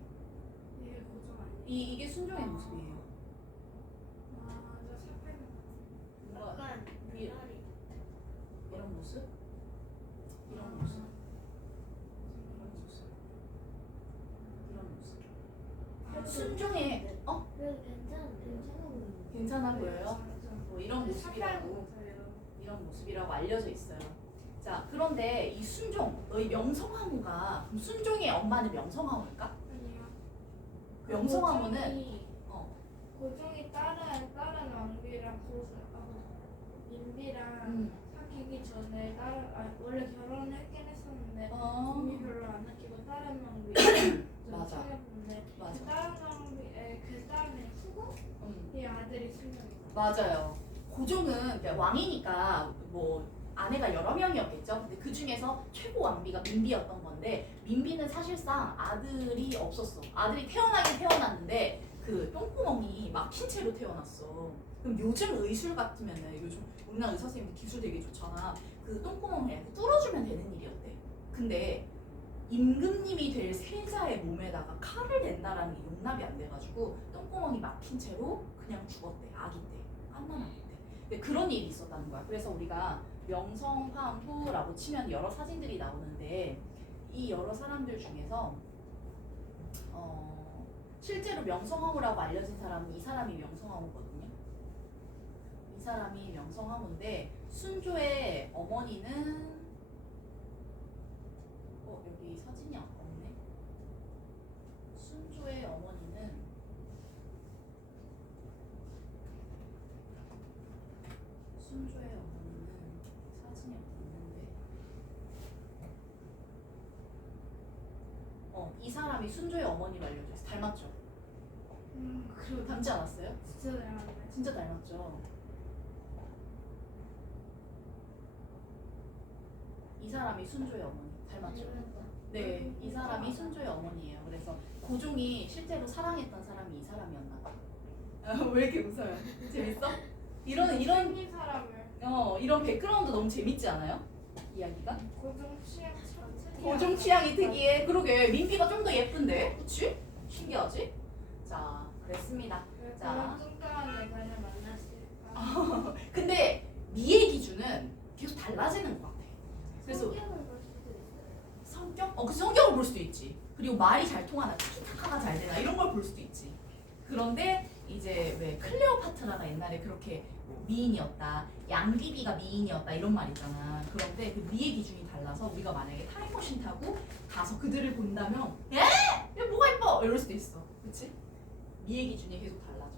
이게 고정 아니에요? 이게 순종의 모습이에요. 아, 저 색깔이 뭔가 약간 위에 미나리. 이런 모습, 이런 모습, 이런 모습, 이런 모습. 순종의 그래도 괜찮아 보이는데. 괜찮아 보여요. 뭐 이런 모습이라고. 모습이라고. 이런 모습이라고 알려져 있어요. 자, 그런데 이 순종, 너희 명성황후가 그럼 순종의 엄마는 명성황후일까? 아니요. 명성황후는 고종이 다른 왕비랑 민비랑 사귀기 전에 원래 결혼을 했긴 했었는데 민비 별로 안 아끼고 다른 왕비 좀 맞아. 사귀었는데 맞아. 그 다른 왕비의 그 다음에 후고 이 아들이 순종이에요. 맞아요. 고종은 그러니까 왕이니까 뭐 아내가 여러 명이었겠죠. 근데 그 중에서 최고 왕비가 민비였던 건데 민비는 사실상 아들이 없었어. 아들이 태어나긴 태어났는데 그 똥구멍이 막힌 채로 태어났어. 그럼 요즘 의술 같으면은 요즘 우리나라 의사 선생님들 기술 되게 좋잖아. 그 똥구멍을 이렇게 뚫어주면 되는 일이었대. 근데 임금님이 될 세자의 몸에다가 칼을 댄다라는 게 용납이 안 돼가지고 똥구멍이 막힌 채로 그냥 죽었대. 아기 때 갓난아기 때. 근데 그런 일이 있었다는 거야. 그래서 우리가 명성황후라고 치면 여러 사진들이 나오는데 이 여러 사람들 중에서 실제로 명성황후라고 알려진 사람은 이 사람이 명성황후거든요. 이 사람이 명성황후인데 순조의 어머니는 여기 사진이 없네. 순조의 어머니는 사진이 없는데 이 사람이 순조의 어머니로 알려져 있어. 닮았죠? 그리고 닮지 않았어요? 진짜 닮았네. 진짜 닮았죠? 이 사람이 순조의 어머니 닮았죠? 네, 이 사람이 순조의 어머니예요. 그래서 고종이 실제로 사랑했던 사람이 이 사람이었나 봐. 왜 이렇게 웃어요? 재밌어? 이런 생긴 사람을 이런 백그라운드 너무 재밌지 않아요? 이야기가? 고종 취향 참 특이하다. 고종 취향이 특이해. 그러게 민비가 좀 더 예쁜데, 그렇지? 신기하지? 자, 그랬습니다. 왜 자. 그런 뚱뚱한 애가를 만났을까? 근데 미의 기준은 계속 달라지는 것 같아. 그래서 성격을 볼 수도 있어요. 성격? 그 성격을 볼 수도 있지. 그리고 말이 잘 통하나, 티키타카가 잘 되나 이런 걸 볼 수도 있지. 그런데 이제 왜 클레오파트라가 옛날에 그렇게 뭐 미인이었다, 양귀비가 미인이었다 이런 말 있잖아. 그런데 그 미의 기준이 달라서 우리가 만약에 타임머신 타고 가서 그들을 본다면 야 뭐가 이뻐 이럴 수도 있어. 그렇지? 미의 기준이 계속 달라져.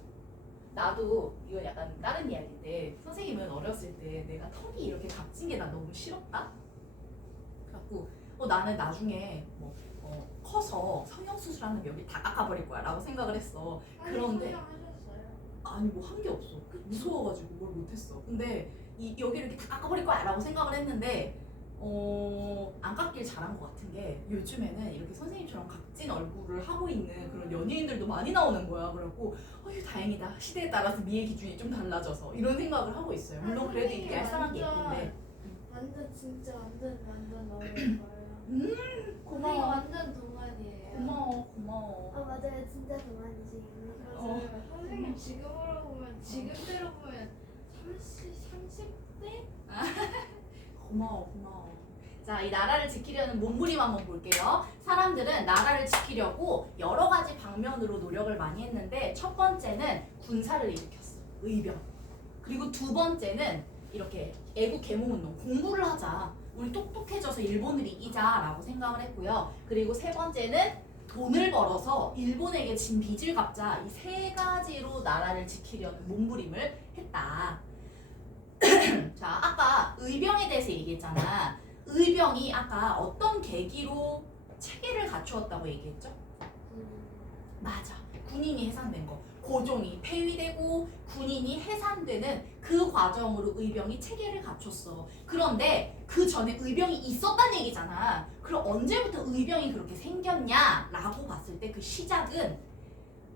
나도 이건 약간 다른 이야기인데 선생님은 어렸을 때 내가 턱이 이렇게 각진 게 나 너무 싫었다. 그래갖고 나는 나중에 뭐 커서 성형수술하면 여기 다 깎아버릴 거야 라고 생각을 했어. 그런데 성형하셨어요? 아니 뭐 한 게 없어. 무서워가지고 뭘 못했어. 근데 여기를 이렇게 다 깎아버릴 거야 라고 생각을 했는데 안 깎길 잘한 것 같은 게 요즘에는 이렇게 선생님처럼 각진 얼굴을 하고 있는 그런 연예인들도 많이 나오는 거야. 그래갖고 이거 다행이다. 시대에 따라서 미의 기준이 좀 달라져서 이런 생각을 하고 있어요. 물론 그래도 이렇게 얄쌍한 게 예쁜데 완전 진짜 완전 너무 예뻐요. 고마워. 고마워. 완전 동안이에요. 고마워. 맞아요. 진짜 그만이시네. 맞아요. 선생님 지금으로 보면 지금대로 보면 30대? 고마워. 자, 이 나라를 지키려는 몸부림 한번 볼게요. 사람들은 나라를 지키려고 여러 가지 방면으로 노력을 많이 했는데 첫 번째는 군사를 일으켰어. 의병. 그리고 두 번째는 이렇게 애국 계몽운동, 공부를 하자. 우리 똑똑해져서 일본을 이기자라고 생각을 했고요. 그리고 세 번째는 돈을 벌어서 일본에게 진 빚을 갚자. 이 세 가지로 나라를 지키려는 몸부림을 했다. 자, 아까 의병에 대해서 얘기했잖아. 의병이 아까 어떤 계기로 체계를 갖추었다고 얘기했죠? 맞아. 군인이 해산된 거. 고종이 폐위되고 군인이 해산되는 그 과정으로 의병이 체계를 갖췄어. 그런데 그 전에 의병이 있었단 얘기잖아. 그럼 언제부터 의병이 그렇게 생겼냐라고 봤을 때 그 시작은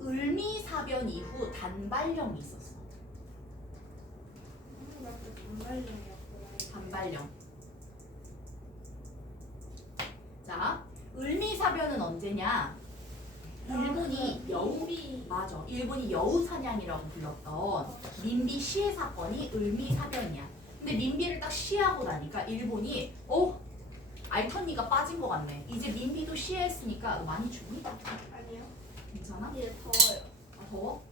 을미사변 이후 단발령이 있었어. 맞다. 단발령이었구나. 단발령. 자, 을미사변은 언제냐? 일본이 일본이 여우 사냥이라고 불렀던 민비 시해 사건이 을미사변이야. 근데 민비를 딱 시해하고 나니까 일본이 알턴니가 빠진 것 같네. 이제 민비도 시해했으니까 너 많이 죽니? 아니요. 괜찮아? 이제 더워요. 아, 더워?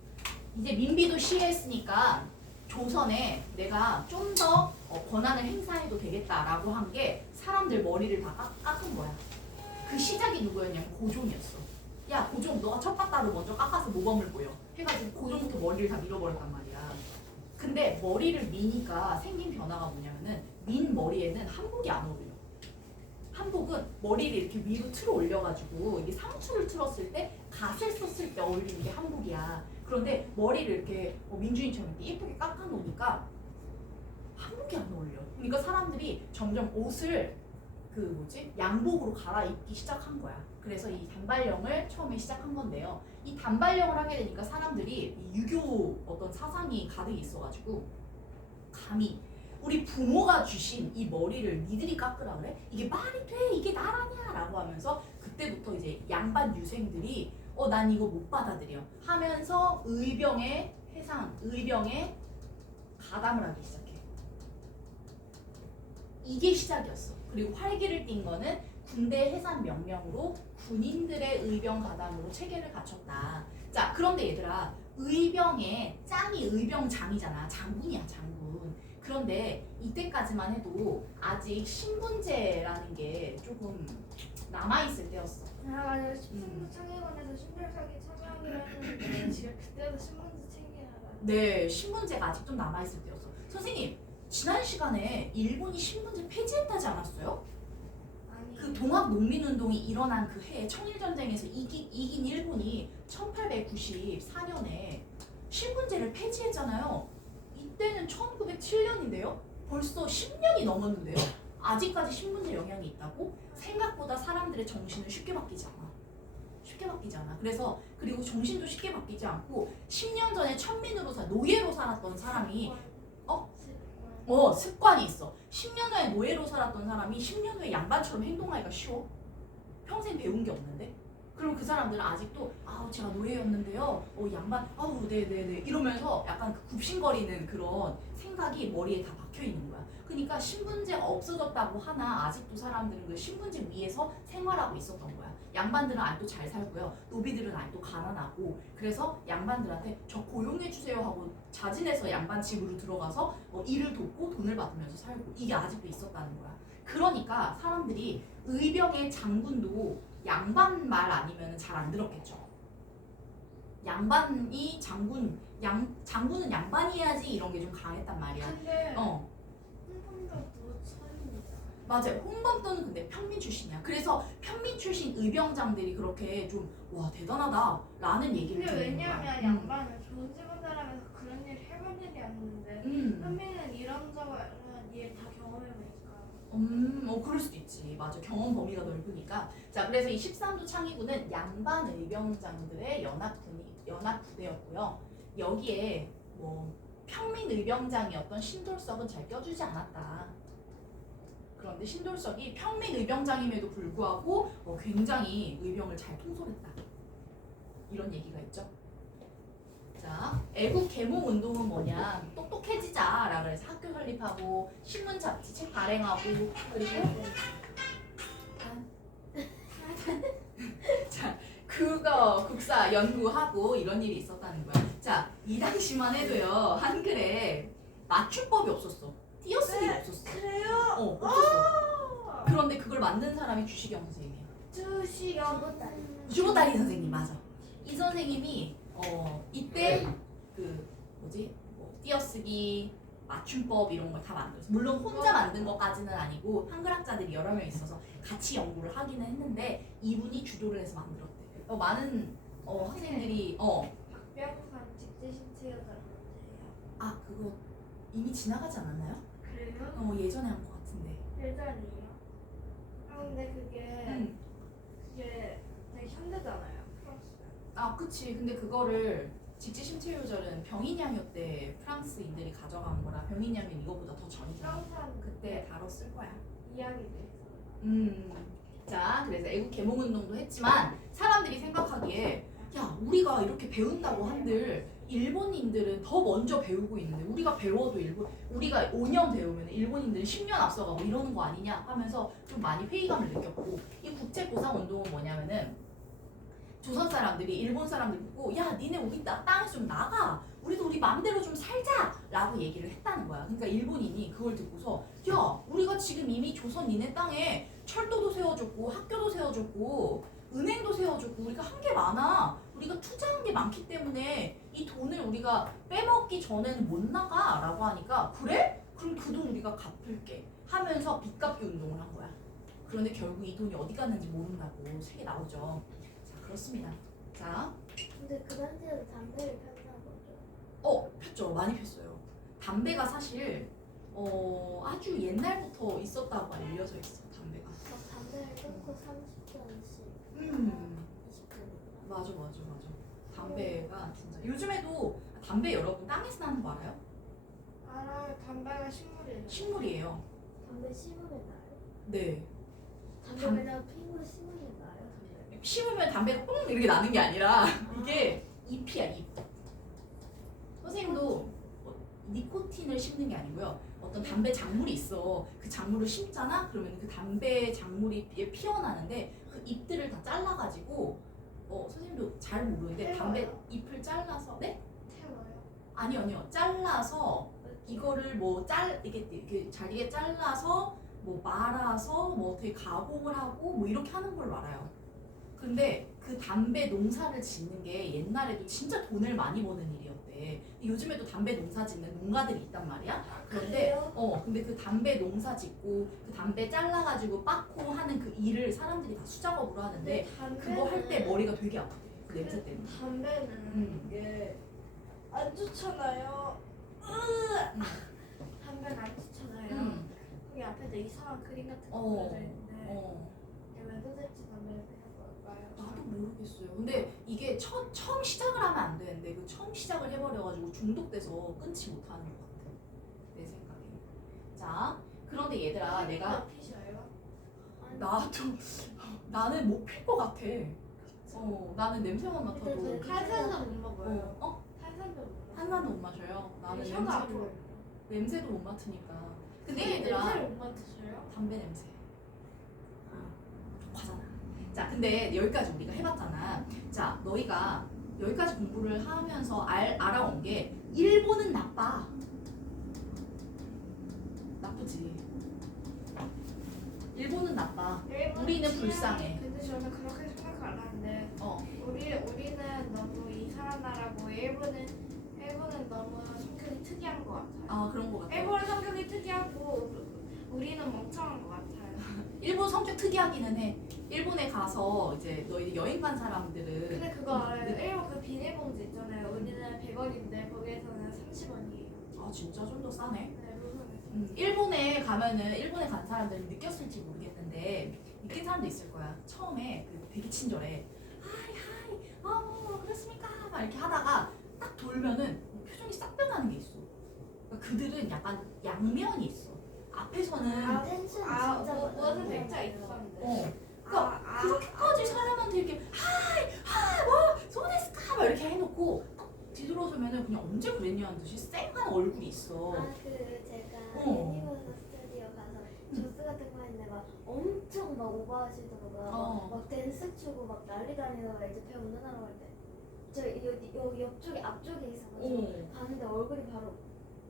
이제 민비도 시해했으니까 조선에 내가 좀 더 권한을 행사해도 되겠다라고 한 게 사람들 머리를 다 깎은 거야. 그 시작이 누구였냐면 고종이었어. 야, 고종 너가 첫 바다로 먼저 깎아서 모범을 보여 해가지고 고종부터 머리를 다 밀어버렸단 말이야. 근데 머리를 미니까 생긴 변화가 뭐냐면은 민 머리에는 한복이 안 어울려. 한복은 머리를 이렇게 위로 틀어 올려가지고 이게 상투를 틀었을 때 갓을 썼을 때 어울리는 게 한복이야. 그런데 머리를 이렇게 민주인처럼 이렇게 예쁘게 깎아놓으니까 한복이 안 어울려. 그러니까 사람들이 점점 옷을 양복으로 갈아입기 시작한 거야. 그래서 이 단발령을 처음에 시작한 건데요. 이 단발령을 하게 되니까 사람들이 이 유교 어떤 사상이 가득 있어가지고 감히 우리 부모가 주신 이 머리를 니들이 깎으라 그래? 이게 말이 돼? 이게 나라냐? 라고 하면서 그때부터 이제 양반 유생들이 난 이거 못 받아들여 하면서 의병에 가담을 하기 시작해. 이게 시작이었어. 그리고 활기를 띈 거는 군대 해산 명령으로 군인들의 의병 가담으로 체계를 갖췄다. 자, 그런데 얘들아, 의병의 짱이 의병장이잖아. 장군이야, 장군. 그런데 이때까지만 해도 아직 신분제라는 게 조금 남아있을 때였어. 맞아요. 13부 창의관에서 신별사기 참여하기로 했는데 지금 그때도 신분제 챙겨야 네, 신분제가 아직 좀 남아있을 때였어. 선생님, 지난 시간에 일본이 신분제 폐지했다지 않았어요? 아니. 그 동학농민운동이 일어난 그 해에 청일전쟁에서 이긴 일본이 1894년에 신분제를 폐지했잖아요. 이때는 1907년인데요? 벌써 10년이 넘었는데요? 아직까지 신분제 영향이 있다고? 생각보다 사람들의 정신은 쉽게 바뀌지 않아. 그리고 정신도 쉽게 바뀌지 않고 10년 전에 천민으로 노예로 살았던 사람이 습관이 있어. 10년 후에 노예로 살았던 사람이 10년 후에 양반처럼 행동하기가 쉬워? 평생 배운 게 없는데? 그럼 그 사람들은 아직도 제가 노예였는데요. 양반 네네네 이러면서 약간 그 굽신거리는 그런 생각이 머리에 다 박혀 있는 거야. 그러니까 신분제가 없어졌다고 하나 아직도 사람들은 그 신분제 위에서 생활하고 있었던 거야. 양반들은 아직도 잘 살고요. 노비들은 아직도 가난하고. 그래서 양반들한테 저 고용해주세요 하고 자진해서 양반 집으로 들어가서 일을 돕고 돈을 받으면서 살고. 이게 아직도 있었다는 거야. 그러니까 사람들이 의병의 장군도 양반 말 아니면 잘 안 들었겠죠. 양반이 장군은 양반이 해야지 이런 게 좀 강했단 말이야. 근데 홍범도도 서인이잖아요. 맞아요. 홍범도는 근데 평민 출신이야. 그래서 평민 출신 의병장들이 그렇게 좀 와 대단하다 라는 얘기를 근데 듣는 거야. 왜냐면 양반은 좋은 집안 사람에서 그런 일 해본 일이 아닌데 현민은 이런저런 일 다 경험해보니까. 그럴 수도 있지. 맞아. 경험 범위가 넓으니까. 자, 그래서 이 13조 창의군은 양반 의병장들의 연합부대였고요. 여기에 평민 의병장이었던 신돌석은 잘 껴주지 않았다. 그런데 신돌석이 평민 의병장임에도 불구하고 굉장히 의병을 잘 통솔했다. 이런 얘기가 있죠. 자, 애국 개몽 운동은 뭐냐? 똑똑해지자라 그래서 학교 설립하고 신문 잡지 책 발행하고 그리고 자, 그거 국사 연구하고 이런 일이 있었다는 거야. 자, 이 당시만 해도요 한글에 맞춤법이 없었어. 띄어쓰기가 네, 없었어. 그래요? 없었어. 그런데 그걸 만든 사람이 주시경 선생님이에요. 주시경 주보다리 선생님 맞아. 이 선생님이 이때 그 뭐지 띄어쓰기 맞춤법 이런 걸 다 만들었어. 물론 혼자 만든 것까지는 아니고 한글학자들이 여러 명 있어서 같이 연구를 하기는 했는데 이분이 주도를 해서 만들었대. 많은 학생들이 박병산 직지신체가 문제예요. 그거 이미 지나가지 않았나요? 그래요? 예전에 한 것 같은데. 예전이에요. 근데 그게 되게 현대잖아요. 프랑스. 그치. 근데 그거를 직지심체요절은 병인양요 때 프랑스인들이 가져간 거라 병인양요는 이거보다 더 전이잖아. 프랑스한 그때 다뤘을 거야. 이야기들 있어요. 자, 그래서 애국 개몽운동도 했지만 사람들이 생각하기에 야, 우리가 이렇게 배운다고 한들 일본인들은 더 먼저 배우고 있는데 우리가 배워도 우리가 5년 배우면 일본인들은 10년 앞서가고 이러는 거 아니냐 하면서 좀 많이 회의감을 느꼈고 이 국제보상운동은 뭐냐면은 조선 사람들이 일본 사람들 보고 야, 니네 우리 땅에서 좀 나가. 우리도 우리 마음대로 좀 살자 라고 얘기를 했다는 거야. 그러니까 일본인이 그걸 듣고서 야, 우리가 지금 이미 조선 니네 땅에 철도도 세워줬고 학교도 세워줬고 은행도 세워줬고 우리가 한 게 많아. 우리가 투자한 게 많기 때문에 이 돈을 우리가 빼먹기 전에는 못 나가 라고 하니까 그래? 그럼 그 돈 우리가 갚을게 하면서 빚 갚기 운동을 한 거야. 그런데 결국 이 돈이 어디 갔는지 모른다고 책에 나오죠. 자, 그렇습니다. 자, 근데 그 당시에는 담배를 폈나 보죠. 폈죠. 많이 폈어요. 담배가 사실 아주 옛날부터 있었다고 알려져 있어. 담배가. 담배를 끊고 30분씩 20분인가? 맞아. 담배가 진짜 요즘에도 담배 여러분 땅에서 나는 거 알아요? 알아요. 담배가 식물이에요. 식물이에요. 담배 씹으면 나요? 네. 담배 담- 그냥 피고 씹으면 나요? 담배? 씹으면 담배가 뽕 이렇게 나는 게 아니라 이게 잎이야, 잎. 선생님도 니코틴을 씹는 게 아니고요. 어떤 담배 작물이 있어. 그 작물을 심잖아? 그러면 그 담배 작물이 피어나는데 그 잎들을 다 잘라가지고 선생님도 잘 모르는데 담배 잎을 잘라서 네? 태워요. 아니요. 잘라서 이거를 이렇게 잘게 잘라서 말아서 어떻게 가공을 하고 이렇게 하는 걸로 알아요. 근데 그 담배 농사를 짓는 게 옛날에도 진짜 돈을 많이 버는 일이었대. 요즘에도 담배 농사 짓는 농가들이 있단 말이야. 그런데 근데 그 담배 농사 짓고 그 담배 잘라가지고 빻고 하는 그 일을 사람들이 다 수작업으로 하는데 그거 할 때 머리가 되게 아프대. 그 냄새 때문에. 담배는 이게 안 좋잖아요. 담배가 안 좋잖아요. 거기 앞에도 이상한 그림 같은 거 그려져 있는데 이게 왜 도대체 담배를 피는 걸까요? 나도 모르겠어요. 근데 이게 처음 시작을 하면 안 되는데 그 처음 시작을 해버려가지고 중독돼서 끊지 못하는 것 같아. 내 생각에. 자, 그런데 얘들아, 내가 피셔요? 나는 못 필 것 같아. 나는 냄새만 맡아도 탄산도 못 먹어요. 한 탄산도 못 먹어요. 잔도 못 마셔요. 나는 혀가 아파요. 냄새도 못 맡으니까. 근데 선생님 얘들아, 냄새를 못 맡으셔요? 담배 냄새. 과잖아. 자, 근데 여기까지 우리가 해봤잖아. 자, 너희가 여기까지 공부를 하면서 알아온 게 일본은 나빠. 나쁘지. 일본은 나빠. 우리는 불쌍해. 근데 저는 그렇게 생각 안 하는데 어. 우리는 너무 이상한 나라고 일본은 너무 성격이 특이한 것 같아요. 그런 것 같아. 일본은 성격이 특이하고 우리는 멍청한 것 같아요. 일본 성격 특이하기는 해. 일본에 가서 이제 너희 여행 간 사람들은 근데 그거 알아요? 일본 그 비닐봉지 있잖아요. 우리는 100원인데 거기에서는 30원이에요. 진짜 좀 더 싸네. 네, 무슨 일본에 가면은 일본에 간 사람들은 느꼈을지 모르겠는데 느낀 사람도 있을 거야. 처음에 되게 친절해. 하이 그렇습니까? 막 이렇게 하다가 딱 돌면은 표정이 싹 변하는 게 있어. 그러니까 그들은 약간 양면이 있어. 앞에서는 텐션 아, 진짜 뭐든 많이 백자 나요. 있었는데. 그러니까 그렇게까지 사람한테 이렇게 뭐 소데스카 막 이렇게 해놓고 딱 뒤돌아서면은 그냥 언제 그랬냐는 듯이 쌩한 얼굴이 있어. 제가 어. 유니버설 스튜디오 가서 조스 같은 거 했는데 막 엄청 막 오버하시더라고요. 막 댄스 추고 막 난리 다니다가 이제 배우 운전하러 갈 때 저 여기 옆쪽에 앞쪽에 있어가지고 봤는데 얼굴이 바로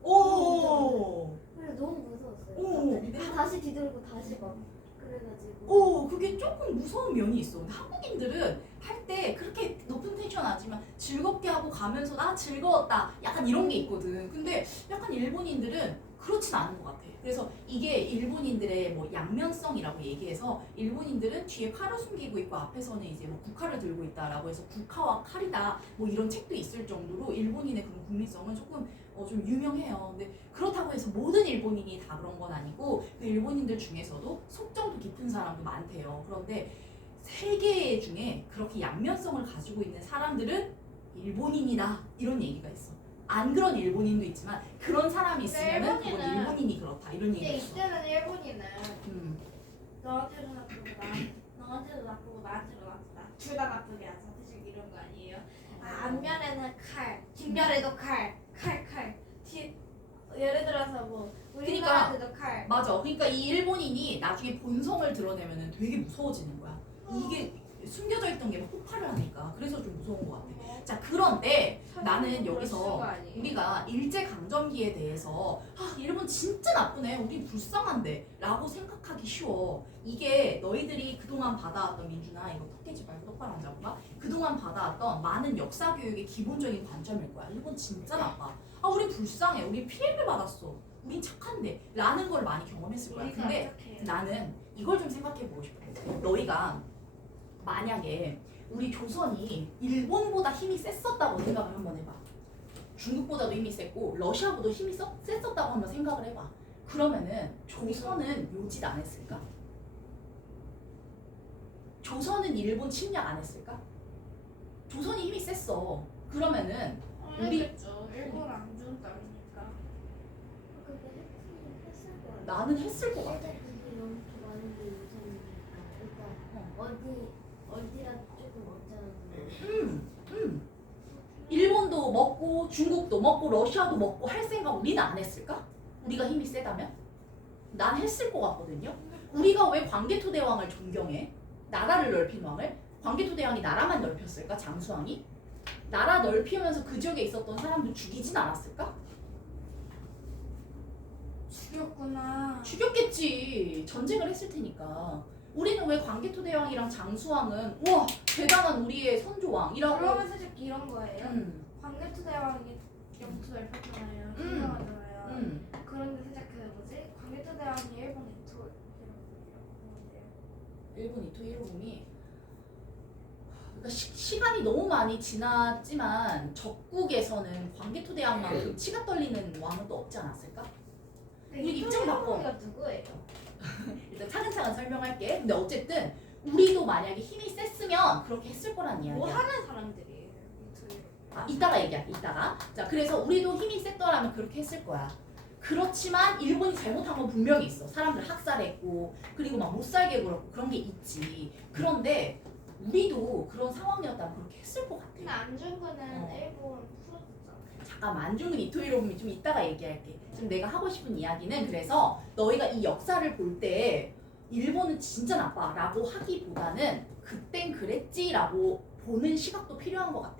오. 그래서 너무 무서웠어요. 오. 근데 다시 뒤돌고 다시 막 그래가지고 그게 조금 무서운 면이 있어. 근데 한국인들은 할 때 그렇게 높은 텐션 하지만 즐겁게 하고 가면서 나 즐거웠다. 약간 이런 게 있거든. 근데 약간 일본인들은 그렇진 않은 것 같아. 그래서 이게 일본인들의 뭐 양면성이라고 얘기해서 일본인들은 뒤에 칼을 숨기고 있고 앞에서는 이제 뭐 국칼을 들고 있다라고 해서 국화와 칼이다 뭐 이런 책도 있을 정도로 일본인의 그런 국민성은 조금 좀 유명해요. 근데 그렇다고 해서 모든 일본인이 다 그런 건 아니고 그 일본인들 중에서도 속정도 깊은 사람도 많대요. 그런데 세계 중에 그렇게 양면성을 가지고 있는 사람들은 일본인이다 이런 얘기가 있어. 안 그런 일본인도 있지만 그런 사람이 있으면은 그건 일본인은- 일본인이 그렇다 이런 근데 얘기가 있어. 이때는 일본인은 음. 너한테도 나쁘고 너한테도 나쁘고 나한테도 나쁘다. 둘 다 나쁘게 하자. 사실 이런 거 아니에요. 앞면에는 칼, 뒷면에도 칼. 예를 들어서 뭐 우리나라한테도 칼. 맞아. 그러니까 이 일본인이 나중에 본성을 드러내면은 되게 무서워지는 거야. 이게 숨겨져 있던 게 막 폭발을 하니까 그래서 좀 무서운 것 같아. 자, 그런데 나는 여기서 우리가 일제강점기에 대해서 일본 진짜 나쁘네 우리 불쌍한데 라고 생각하기 쉬워. 이게 너희들이 그동안 받아왔던 민준아 이거 턱 깨지 말고 똑바로 앉아봐. 그동안 받아왔던 많은 역사 교육의 기본적인 관점일 거야. 일본 진짜 나빠. 우린 불쌍해 우리 피해를 받았어 우린 착한데 라는 걸 많이 경험했을 거야. 근데 나는 이걸 좀 생각해 보고 싶어. 너희가 만약에 우리 조선이 일본보다 힘이 셌었다고 생각을 한번 해봐. 중국보다도 힘이 셌고 러시아보다 힘이 셌었다고 한번 생각을 해봐. 그러면은 조선은 요짓 안 했을까? 조선은 일본 침략 안 했을까? 조선이 힘이 셌어. 그러면은 알겠죠. 일본 안 준 땅이니까. 그게 했을 거예요. 나는 했을 것 같아. 그게 너무 많은데 요새니까 일단 어디라 조금 어쩌는 일본도 먹고 중국도 먹고 러시아도 먹고 할 생각 우리는 안 했을까? 우리가 힘이 세다면? 난 했을 것 같거든요. 우리가 왜 광개토대왕을 존경해? 나라를 넓힌 왕을? 광개토대왕이 나라만 넓혔을까? 장수왕이? 나라 넓히면서 그 지역에 있었던 사람들 죽이진 않았을까? 죽였구나. 죽였겠지. 전쟁을 했을 테니까. 우리는 왜 광개토대왕이랑 장수왕은 우와 대단한 우리의 선조왕이라고 그러면 사실 이런 거예요. 음. 광개토대왕이 영토 넓혔잖아요. 유명하잖아요. 그런데 살짝 그 뭐지? 광개토대왕이 일본 이토 일본 이토 히로부미 그러니까 시간이 너무 많이 지났지만 적국에서는 광개토대왕만큼 치가 떨리는 왕은 또 없지 않았을까? 우리 입장 바꿔. 이가 누구예요? 일단 차근차근 설명할게. 근데 어쨌든 우리도 만약에 힘이 셌으면 그렇게 했을 거란 이야기야. 뭐 하는 사람들이에요? 이토 이따가 얘기할게. 이따가. 자, 그래서 우리도 힘이 셌더라면 그렇게 했을 거야. 그렇지만 일본이 잘못한 건 분명히 있어. 사람들 학살했고 그리고 막 못 살게 굴었고 그런 게 있지. 그런데 우리도 그런 상황이었다면 그렇게 했을 것 같아. 근데 안중근은 일본 풀어줬잖아. 잠깐만 안중근 이토 히로부미 좀 이따가 얘기할게. 지금 내가 하고 싶은 이야기는 그래서 너희가 이 역사를 볼 때 일본은 진짜 나빠라고 하기보다는 그땐 그랬지라고 보는 시각도 필요한 것 같아.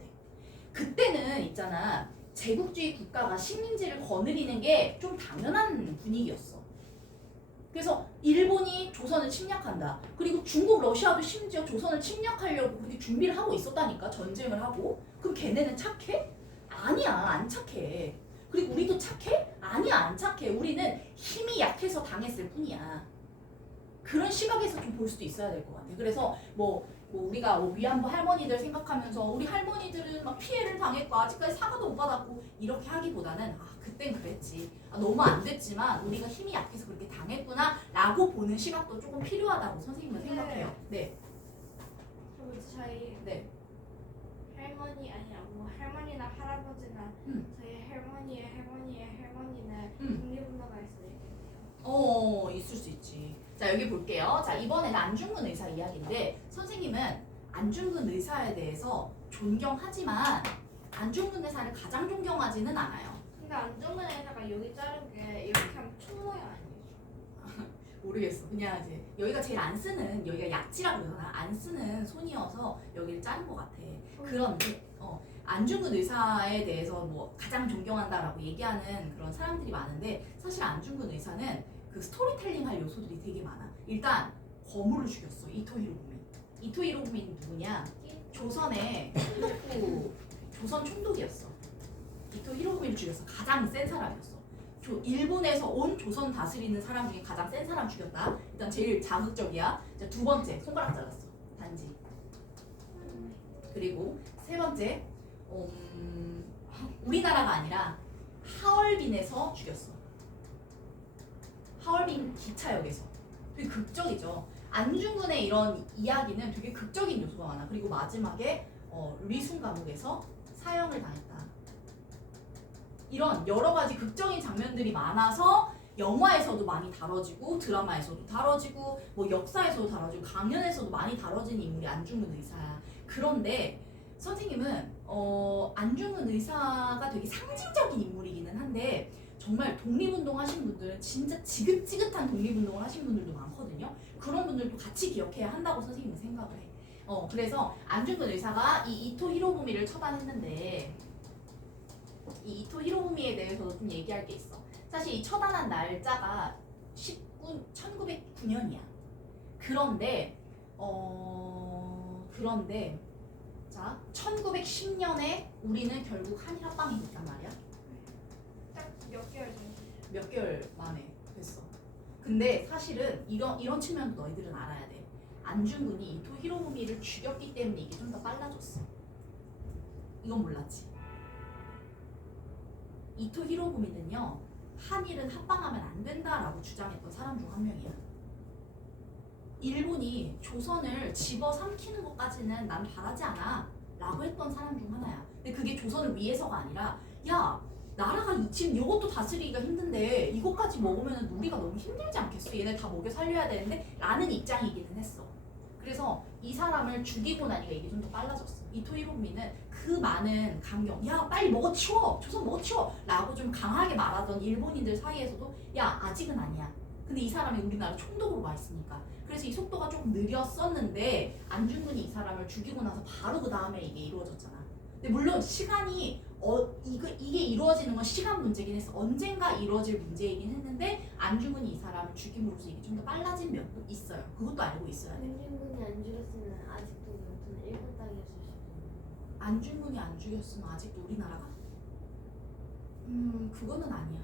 그때는 있잖아 제국주의 국가가 식민지를 거느리는 게 좀 당연한 분위기였어. 그래서 일본이 조선을 침략한다. 그리고 중국, 러시아도 심지어 조선을 침략하려고 그렇게 준비를 하고 있었다니까. 전쟁을 하고. 그럼 걔네는 착해? 아니야, 안 착해. 그리고 우리도 착해? 아니야, 안 착해. 우리는 힘이 약해서 당했을 뿐이야. 그런 시각에서 좀 볼 수도 있어야 될 것 같아. 그래서 뭐 우리가 위안부 할머니들 생각하면서 우리 할머니들은 막 피해를 당했고 아직까지 사과도 못 받았고 이렇게 하기보다는 그땐 그랬지. 너무 안 됐지만 우리가 힘이 약해서 그렇게 당했구나 라고 보는 시각도 조금 필요하다고 선생님은 생각해요. 네. 그리고 저희 네. 할머니 아니야 뭐 할머니나 할아버지나 저희 할머니의 할머니의 할머니는 독립운동가에서 얘기해요. 자, 여기 볼게요. 자, 이번에는 안중근 의사 이야기인데 선생님은 안중근 의사에 대해서 존경하지만 안중근 의사를 가장 존경하지는 않아요. 근데 안중근 의사가 여기 자른 게 이렇게 하면 총 모양 아니에요? 모르겠어. 그냥 이제 여기가 제일 안 쓰는, 여기가 약지라고 그러나 안 쓰는 손이어서 여기를 자른 것 같아. 그런데 안중근 의사에 대해서 뭐 가장 존경한다라고 얘기하는 그런 사람들이 많은데 사실 안중근 의사는 그 스토리텔링 할 요소들이 되게 많아. 일단 거물을 죽였어. 이토 히로부미. 이토 히로부미는 누구냐? 조선의 총독부, 조선 총독이었어. 이토 히로부미를 죽였어. 가장 센 사람이었어. 일본에서 온 조선 다스리는 사람 중에 가장 센 사람 죽였다. 일단 제일 자극적이야. 이제 두 번째 손가락 잘랐어. 단지. 그리고 세 번째 우리나라가 아니라 하얼빈에서 죽였어. 하얼빈 기차역에서. 되게 극적이죠. 안중근의 이런 이야기는 되게 극적인 요소가 많아. 그리고 마지막에 리순 감옥에서 사형을 당했다. 이런 여러 가지 극적인 장면들이 많아서 영화에서도 많이 다뤄지고 드라마에서도 다뤄지고 뭐 역사에서도 다뤄지고 강연에서도 많이 다뤄진 인물이 안중근 의사야. 그런데 선생님은 안중근 의사가 되게 상징적인 인물이기는 한데 정말 독립운동 하신 분들은 진짜 지긋지긋한 독립운동을 하신 분들도 많거든요. 그런 분들도 같이 기억해야 한다고 선생님은 생각을 해. 그래서 안중근 의사가 이 이토 히로부미를 처단했는데 이 이토 히로부미에 대해서도 좀 얘기할 게 있어. 사실 이 처단한 날짜가 1909년이야. 그런데 자 1910년에 우리는 결국 한일 합방이 됐단 말이야. 딱 몇 개월 전에. 몇 개월 만에 됐어. 근데 사실은 이런 측면도 너희들은 알아야 돼. 안중근이 이토 히로부미를 죽였기 때문에 이게 좀 더 빨라졌어. 이건 몰랐지? 이토 히로부미는요, 한일은 합방하면 안 된다라고 주장했던 사람 중 한 명이야. 일본이 조선을 집어삼키는 것까지는 난 바라지 않아 라고 했던 사람 중 하나야. 근데 그게 조선을 위해서가 아니라 야 나라가 지금 이것도 다스리기가 힘든데 이것까지 먹으면 우리가 너무 힘들지 않겠어? 얘네 다 먹여 살려야 되는데 라는 입장이기는 했어. 그래서 이 사람을 죽이고 나니까 이게 좀 더 빨라졌어. 이토 히로부미는 그 많은 강경, 야 빨리 먹어치워! 조선 먹어치워! 라고 좀 강하게 말하던 일본인들 사이에서도 야 아직은 아니야. 근데 이 사람이 우리나라 총독으로 와 있으니까. 그래서 이 속도가 조금 느렸었는데 안중근이 이 사람을 죽이고 나서 바로 그 다음에 이게 이루어졌잖아. 근데 물론 시간이 이게 이루어지는 건 시간 문제긴 했어. 언젠가 이루어질 문제이긴 했는데 안중근이 이 사람을 죽임으로써 이게 좀 더 빨라진 면도 있어요. 그것도 알고 있어야 돼. 안중근이 안 죽였으면 아직도 여튼 일본 땅이었을 수도 있고. 안중근이 안 죽였으면 아직도 우리나라가? 그거는 아니야.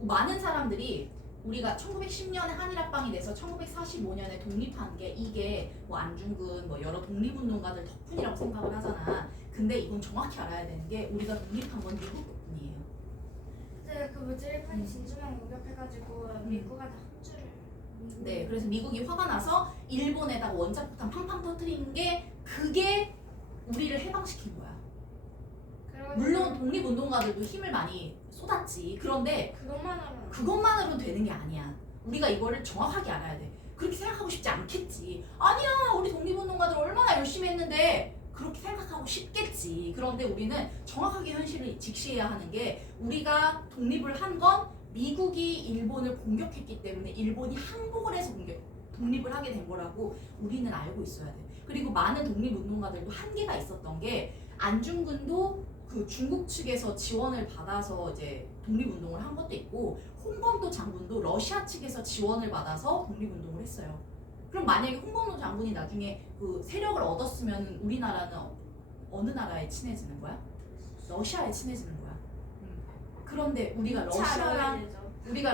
많은 사람들이 우리가 1910년에 한일합방이 돼서 1945년에 독립한 게 이게 뭐 안중근 뭐 여러 독립운동가들 덕분이라고 생각을 하잖아. 근데 이건 정확히 알아야 되는 게 우리가 독립한 건 미국 덕분이에요. 근데 그 일본이 진주만 공격해가지고 미국한테 혼쭐을. 네, 그래서 미국이 화가 나서 일본에다가 원자폭탄 팡팡 터뜨린 게 그게 우리를 해방시킨 거야. 물론 독립운동가들도 힘을 많이 쏟았지. 그런데 그것만으로는 되는 게 아니야. 우리가 이거를 정확하게 알아야 돼. 그렇게 생각하고 싶지 않겠지. 아니야, 우리 독립운동가들 얼마나 열심히 했는데 그렇게 생각하고 싶겠지. 그런데 우리는 정확하게 현실을 직시해야 하는 게 우리가 독립을 한 건 미국이 일본을 공격했기 때문에 일본이 항복을 해서 독립을 하게 된 거라고 우리는 알고 있어야 돼. 그리고 많은 독립운동가들도 한계가 있었던 게 안중근도 그 중국 측에서 지원을 받아서 이제 독립운동을 한 것도 있고 홍범도 장군도 러시아 측에서 지원을 받아서 독립운동을 했어요. 그럼 만약에 홍범도 장군이 나중에 그 세력을 얻었으면 우리나라는 어느 나라에 친해지는 거야? 러시아에 친해지는 거야. 그런데 우리가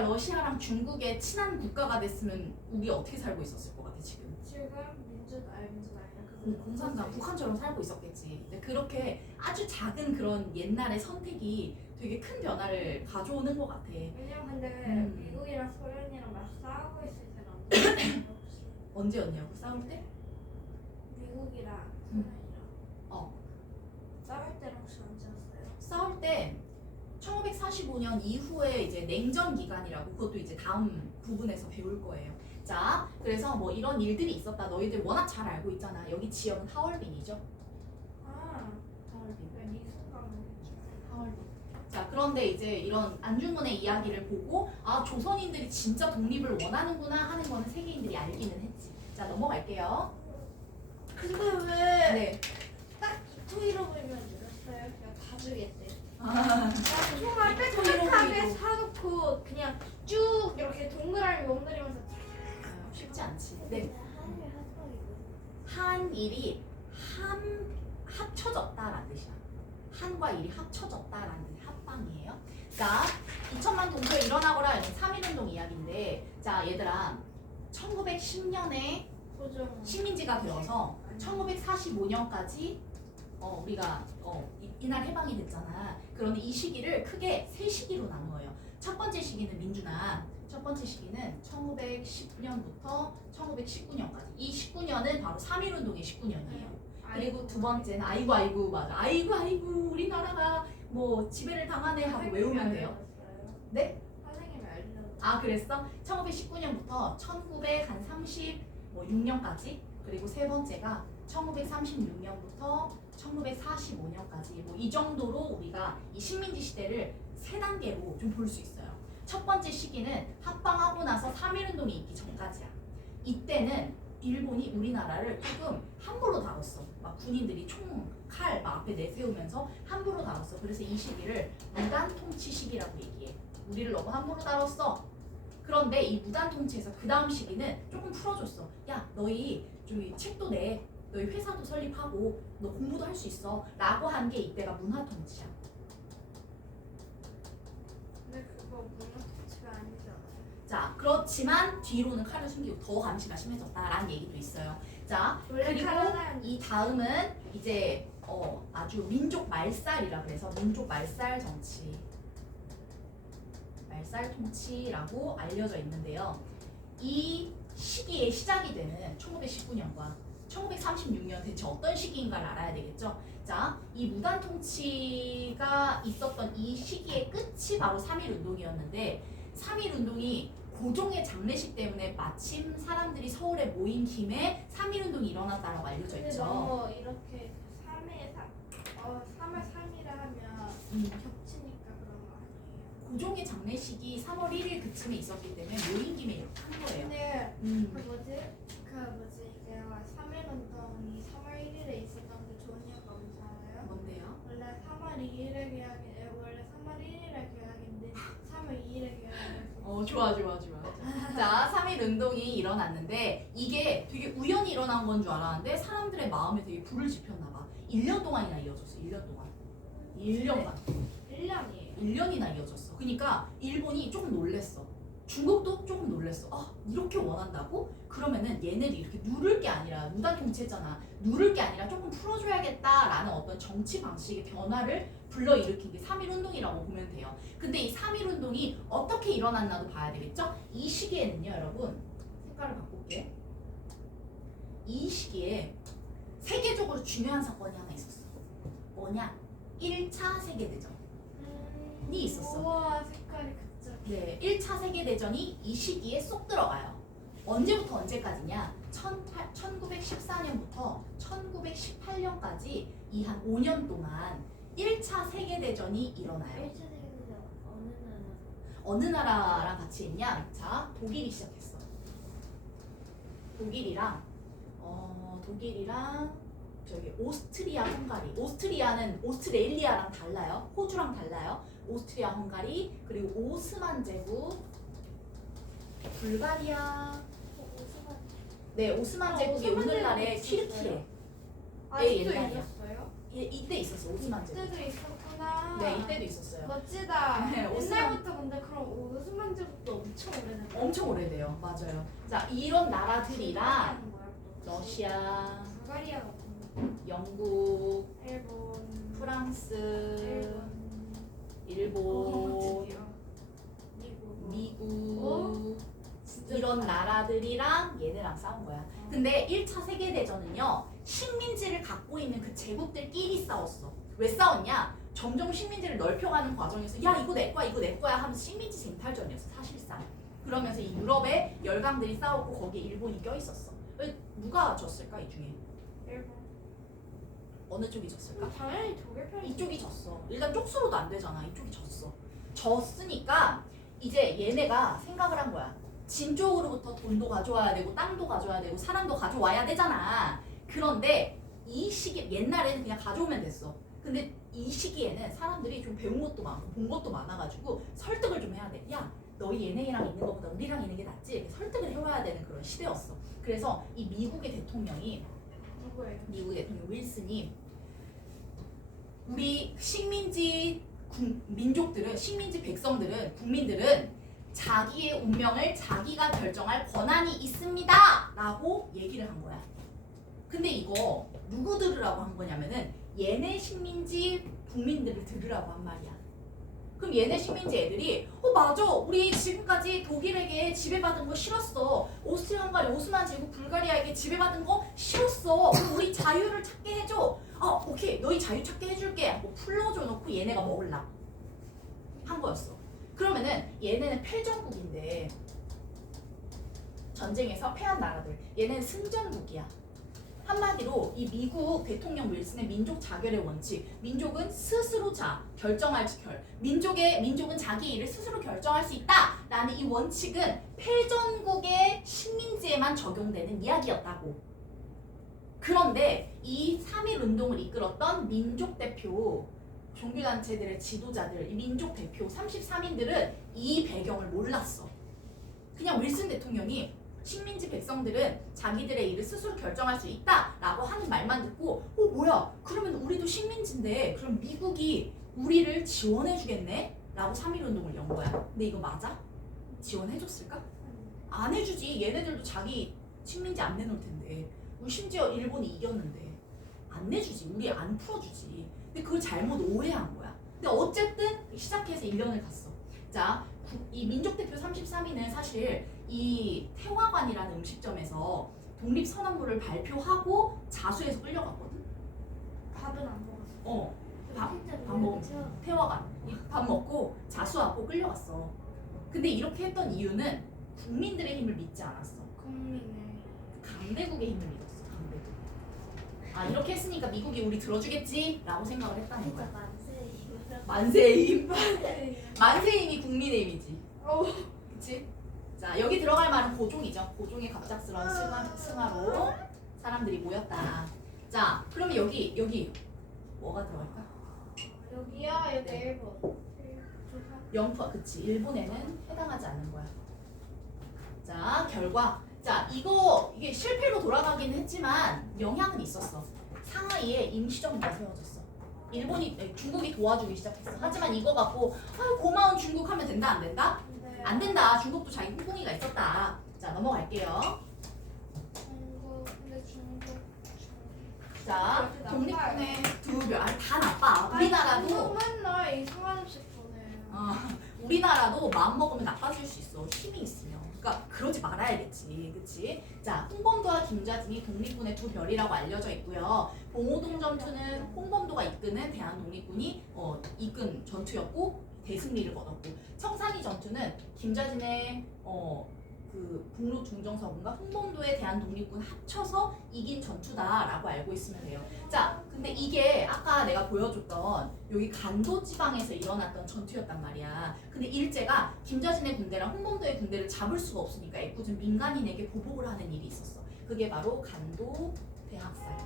러시아랑 중국의 친한 국가가 됐으면 우리 어떻게 살고 있었을 것 같아 지금? 지금 민주당 공산당 북한처럼 살고 있었겠지. 근데 그렇게 아주 작은 그런 옛날의 선택이 되게 큰 변화를 가져오는 것 같아. 왜냐면 근데 미국이랑 소련이랑 막 싸우고 있을 때는 언제였냐고 싸울 때? 미국이랑 소련이랑 어. 싸울 때는 혹시 언제였어요? 싸울 때 1945년 이후에 이제 냉전 기간이라고 그것도 이제 다음 부분에서 배울 거예요. 자, 그래서 뭐 이런 일들이 있었다. 너희들 워낙 잘 알고 있잖아. 여기 지역은 하얼빈이죠. 아, 하얼빈. 이 순간 하얼빈. 자, 그런데 이제 이런 안중근의 이야기를 보고 아, 조선인들이 진짜 독립을 원하는구나 하는 거는 세계인들이 알기는 했지. 자, 넘어갈게요. 근데 왜 네. 딱 이토 히로부미만 늘었어요? 그냥 다 주겠대. 아, 정말 이토 빽빽하게 히로부미도. 사놓고 그냥 쭉 이렇게 동그라미 멍들이면서 쉽지 않지. 네. 한일 합방이거든. 한일이 합쳐졌다라는 뜻이야. 한과 일이 합쳐졌다라는 뜻이 합방이에요. 그러니까 2천만 동포 일어나거라 3.1운동 이야기인데 자 얘들아 1910년에 소중 식민지가 되어서 1945년까지 우리가 이날 해방이 됐잖아. 그런데 이 시기를 크게 세 시기로 나누어요. 첫 번째 시기는 민주화. 첫 번째 시기는 1910년부터 1919년까지. 이 19년은 바로 3.1운동의 19년이에요. 그리고 두 번째는 아이고 맞아. 아이고 우리나라가 뭐 지배를 당하네 하고 외우면 돼요. 네? 선생님이 알려줬어요. 아 그랬어? 1919년부터 1936년까지 그리고 세 번째가 1936년부터 1945년까지 뭐 이 정도로 우리가 이 식민지 시대를 세 단계로 좀 볼 수 있어요. 첫 번째 시기는 합방하고 나서 3.1운동이 있기 전까지야. 이때는 일본이 우리나라를 조금 함부로 다뤘어. 막 군인들이 총, 칼 막 앞에 내세우면서 함부로 다뤘어. 그래서 이 시기를 무단 통치 시기라고 얘기해. 우리를 너무 함부로 다뤘어. 그런데 이 무단 통치에서 그 다음 시기는 조금 풀어줬어. 야, 너희 좀 책도 내. 너희 회사도 설립하고 너 공부도 할 수 있어. 라고 한 게 이때가 문화 통치야. 근데 그거 문화 통치가 아니잖아요. 자, 그렇지만 뒤로는 칼을 숨기고 더 감시가 심해졌다라는 얘기도 있어요. 자, 원래 그리고 칼은 이 다음은 이제 아주 민족 말살이라 그래서 민족 말살 정치, 말살 통치라고 알려져 있는데요. 이 시기에 시작이 되는 1919년과 1936년 대체 어떤 시기인가를 알아야 되겠죠. 자, 이 무단 통치가 있었던 이 시기의 끝이 바로 3.1운동이었는데 3.1운동이 고종의 장례식 때문에 마침 사람들이 서울에 모인 김에 3.1운동이 일어났다라고 알려져 근데 있죠. 너무 이렇게 3일 3월 3일을 하면 겹치니까 그런 거 아니에요? 고종의 장례식이 3월 1일 그쯤에 있었기 때문에 모인 김에 이렇게 한 거예요. 근데 음. 그 뭐지 이게 3일 운동이 3월 1일에 있었던 게 좋은 이유가 뭔지 알아요? 뭔데요? 원래 3월 2일에 계약이 원래 3월 1일에 계약인데 3월 2일에 계약해서 좋아. 자, 3.1 운동이 일어났는데 이게 되게 우연히 일어난 건 줄 알았는데 사람들의 마음에 되게 불을 지폈나 봐. 1년 동안이나 이어졌어. 1년 동안. 1년간. 1년이에요. 1년이나 이어졌어. 그러니까 일본이 조금 놀랬어. 중국도 조금 놀랬어. 아, 이렇게 원한다고? 그러면은 얘네들이 이렇게 누를 게 아니라 무단 통치했잖아. 누를 게 아니라 조금 풀어줘야겠다라는 어떤 정치 방식의 변화를 불러일으킨 게 3.1운동이라고 보면 돼요. 근데 이 3.1운동이 어떻게 일어났나도 봐야 되겠죠? 이 시기에는요, 여러분. 색깔을 바꿀게. 이 시기에 세계적으로 중요한 사건이 하나 있었어. 뭐냐? 1차 세계대전이 있었어. 우와 색깔이 갑자기. 네, 1차 세계대전이 이 시기에 쏙 들어가요. 언제부터 언제까지냐? 1914년부터 1918년까지 이 한 5년 동안 1차 세계대전이 일어나요. 1차 세계대전 어느 나라? 어느 나라랑 같이 했냐? 자, 독일이 시작했어. 독일이랑 저기 오스트리아 헝가리. 오스트리아는 오스트레일리아랑 달라요. 호주랑 달라요. 오스트리아 헝가리 그리고 오스만 제국 불가리아. 오스만. 네, 오스만 제국이 오스만 오늘날의 제국이 튀르키예. 아직도 옛날이야. 있었어요? 이때 있었어. 오스만 제국. 이때도 있었구나. 네, 이때도 있었어요. 멋지다. 네, 옛날부터 근데 그럼 오스만 제국도 엄청 오래된 거야? 엄청 오래돼요. 맞아요. 자, 이런 나라들이랑 불가리아는 뭐야, 또? 러시아, 불가리아가 뭐야? 영국, 일본, 프랑스, 일본, 일본, 드디어. 미국, 미국 진짜 이런 좋다. 나라들이랑 얘네랑 싸운 거야. 근데 1차 세계대전은요, 식민지를 갖고 있는 그 제국들끼리 싸웠어. 왜 싸웠냐? 점점 식민지를 넓혀가는 과정에서 야, 이거 내 거야, 이거 내 거야 하면서 식민지 쟁탈전이었어, 사실상. 그러면서 이 유럽의 열강들이 싸우고 거기에 일본이 껴있었어. 누가 졌을까 이 중에? 일본. 어느 쪽이 졌을까? 당연히 독일 편이. 이쪽이 졌어. 일단 쪽수로도 안 되잖아. 이쪽이 졌어. 졌으니까 이제 얘네가 생각을 한 거야. 진 쪽으로부터 돈도 가져와야 되고 땅도 가져와야 되고 사람도 가져와야 되잖아. 그런데 이 시기 옛날에는 그냥 가져오면 됐어. 근데 이 시기에는 사람들이 좀 배운 것도 많고 본 것도 많아가지고 설득을 좀 해야 돼. 야, 너희 얘네랑 있는 것보다 우리랑 있는 게 낫지. 이렇게 설득을 해와야 되는 그런 시대였어. 그래서 이 미국의 대통령이 누구예요? 미국 대통령 윌슨이 우리 식민지 민족들은 식민지 백성들은 국민들은 자기의 운명을 자기가 결정할 권한이 있습니다 라고 얘기를 한 거야. 근데 이거 누구 들으라고 한 거냐면은 얘네 식민지 국민들을 들으라고 한 말이야. 그럼 얘네 식민지 애들이 맞아 우리 지금까지 독일에게 지배받은 거 싫었어. 오스트리아 헝가리 오스만 제국 불가리아에게 지배받은 거 싫었어. 그럼 우리 자유를 찾게 해줘. 오케이 너희 자유 찾게 해줄게 하고 풀러줘 놓고 얘네가 먹을라 한 거였어. 그러면은 얘네는 패전국인데 전쟁에서 패한 나라들 얘네는 승전국이야. 한마디로 이 미국 대통령 윌슨의 민족 자결의 원칙, 민족은 스스로 결정할 민족은 자기 일을 스스로 결정할 수 있다라는 이 원칙은 패전국의 식민지에만 적용되는 이야기였다고. 그런데 이 3.1 운동을 이끌었던 민족 대표 종교단체들의 지도자들, 이 민족 대표 33인들은 이 배경을 몰랐어. 그냥 윌슨 대통령이 식민지 백성들은 자기들의 일을 스스로 결정할 수 있다라고 하는 말만 듣고 뭐야 그러면 우리도 식민지인데 그럼 미국이 우리를 지원해주겠네? 라고 3.1 운동을 연 거야. 근데 이거 맞아? 지원해줬을까? 안 해주지. 얘네들도 자기 식민지 안 내놓을 텐데 우리 심지어 일본이 이겼는데 안 내주지. 우리 안 풀어주지. 근데 그걸 잘못 오해한 거야. 근데 어쨌든 시작해서 1년을 갔어. 자, 이 민족대표 33위는 사실 이 태화관이라는 음식점에서 독립선언문을 발표하고 자수해서 끌려갔거든. 밥은 안 먹었어. 밥 먹으면 태화관 밥 먹고 자수하고 끌려갔어. 근데 이렇게 했던 이유는 국민들의 힘을 믿지 않았어. 국민의. 강대국의 힘을 믿었어. 강대국. 이렇게 했으니까 미국이 우리 들어주겠지라고 생각을 했다는 진짜 거야. 만세. 만세의 힘. 만세의 힘이 국민의 힘이지. 어. 그치? 자, 여기 들어갈 말은 고종이죠. 고종의 갑작스러운 승하로 사람들이 모였다. 자, 그러면 여기 뭐가 들어갈까? 여기야 여기 일본. 영토, 그치. 일본에는 해당하지 않는 거야. 자, 결과. 자, 이게 실패로 돌아가기는 했지만 영향은 있었어. 상하이에 임시정부가 세워졌어. 중국이 도와주기 시작했어. 하지만 이거 갖고 고마운 중국 하면 된다 안 된다? 네. 안 된다. 중국도 자기 후궁이가 있었다. 자, 넘어갈게요. 중국. 자, 독립군의 두 별. 다 나빠. 우리나라도 맨날 이상한 음식 보내요. 우리나라도 마음 먹으면 나빠질 수 있어. 힘이 있으면. 그러니까 그러지 말아야겠지. 그치? 자, 홍범도와 김좌진이 독립군의 두 별이라고 알려져 있고요. 봉오동 전투는 홍범도가 이끄는 대한독립군이 이끈 전투였고 대승리를 거뒀고, 청산리 전투는 김좌진의 그 북로 중정서군과 홍범도의 대한독립군 합쳐서 이긴 전투다라고 알고 있으면 돼요. 자, 근데 이게 아까 내가 보여줬던 여기 간도 지방에서 일어났던 전투였단 말이야. 근데 일제가 김좌진의 군대랑 홍범도의 군대를 잡을 수가 없으니까 애꿎은 민간인에게 보복을 하는 일이 있었어. 그게 바로 간도 대학살.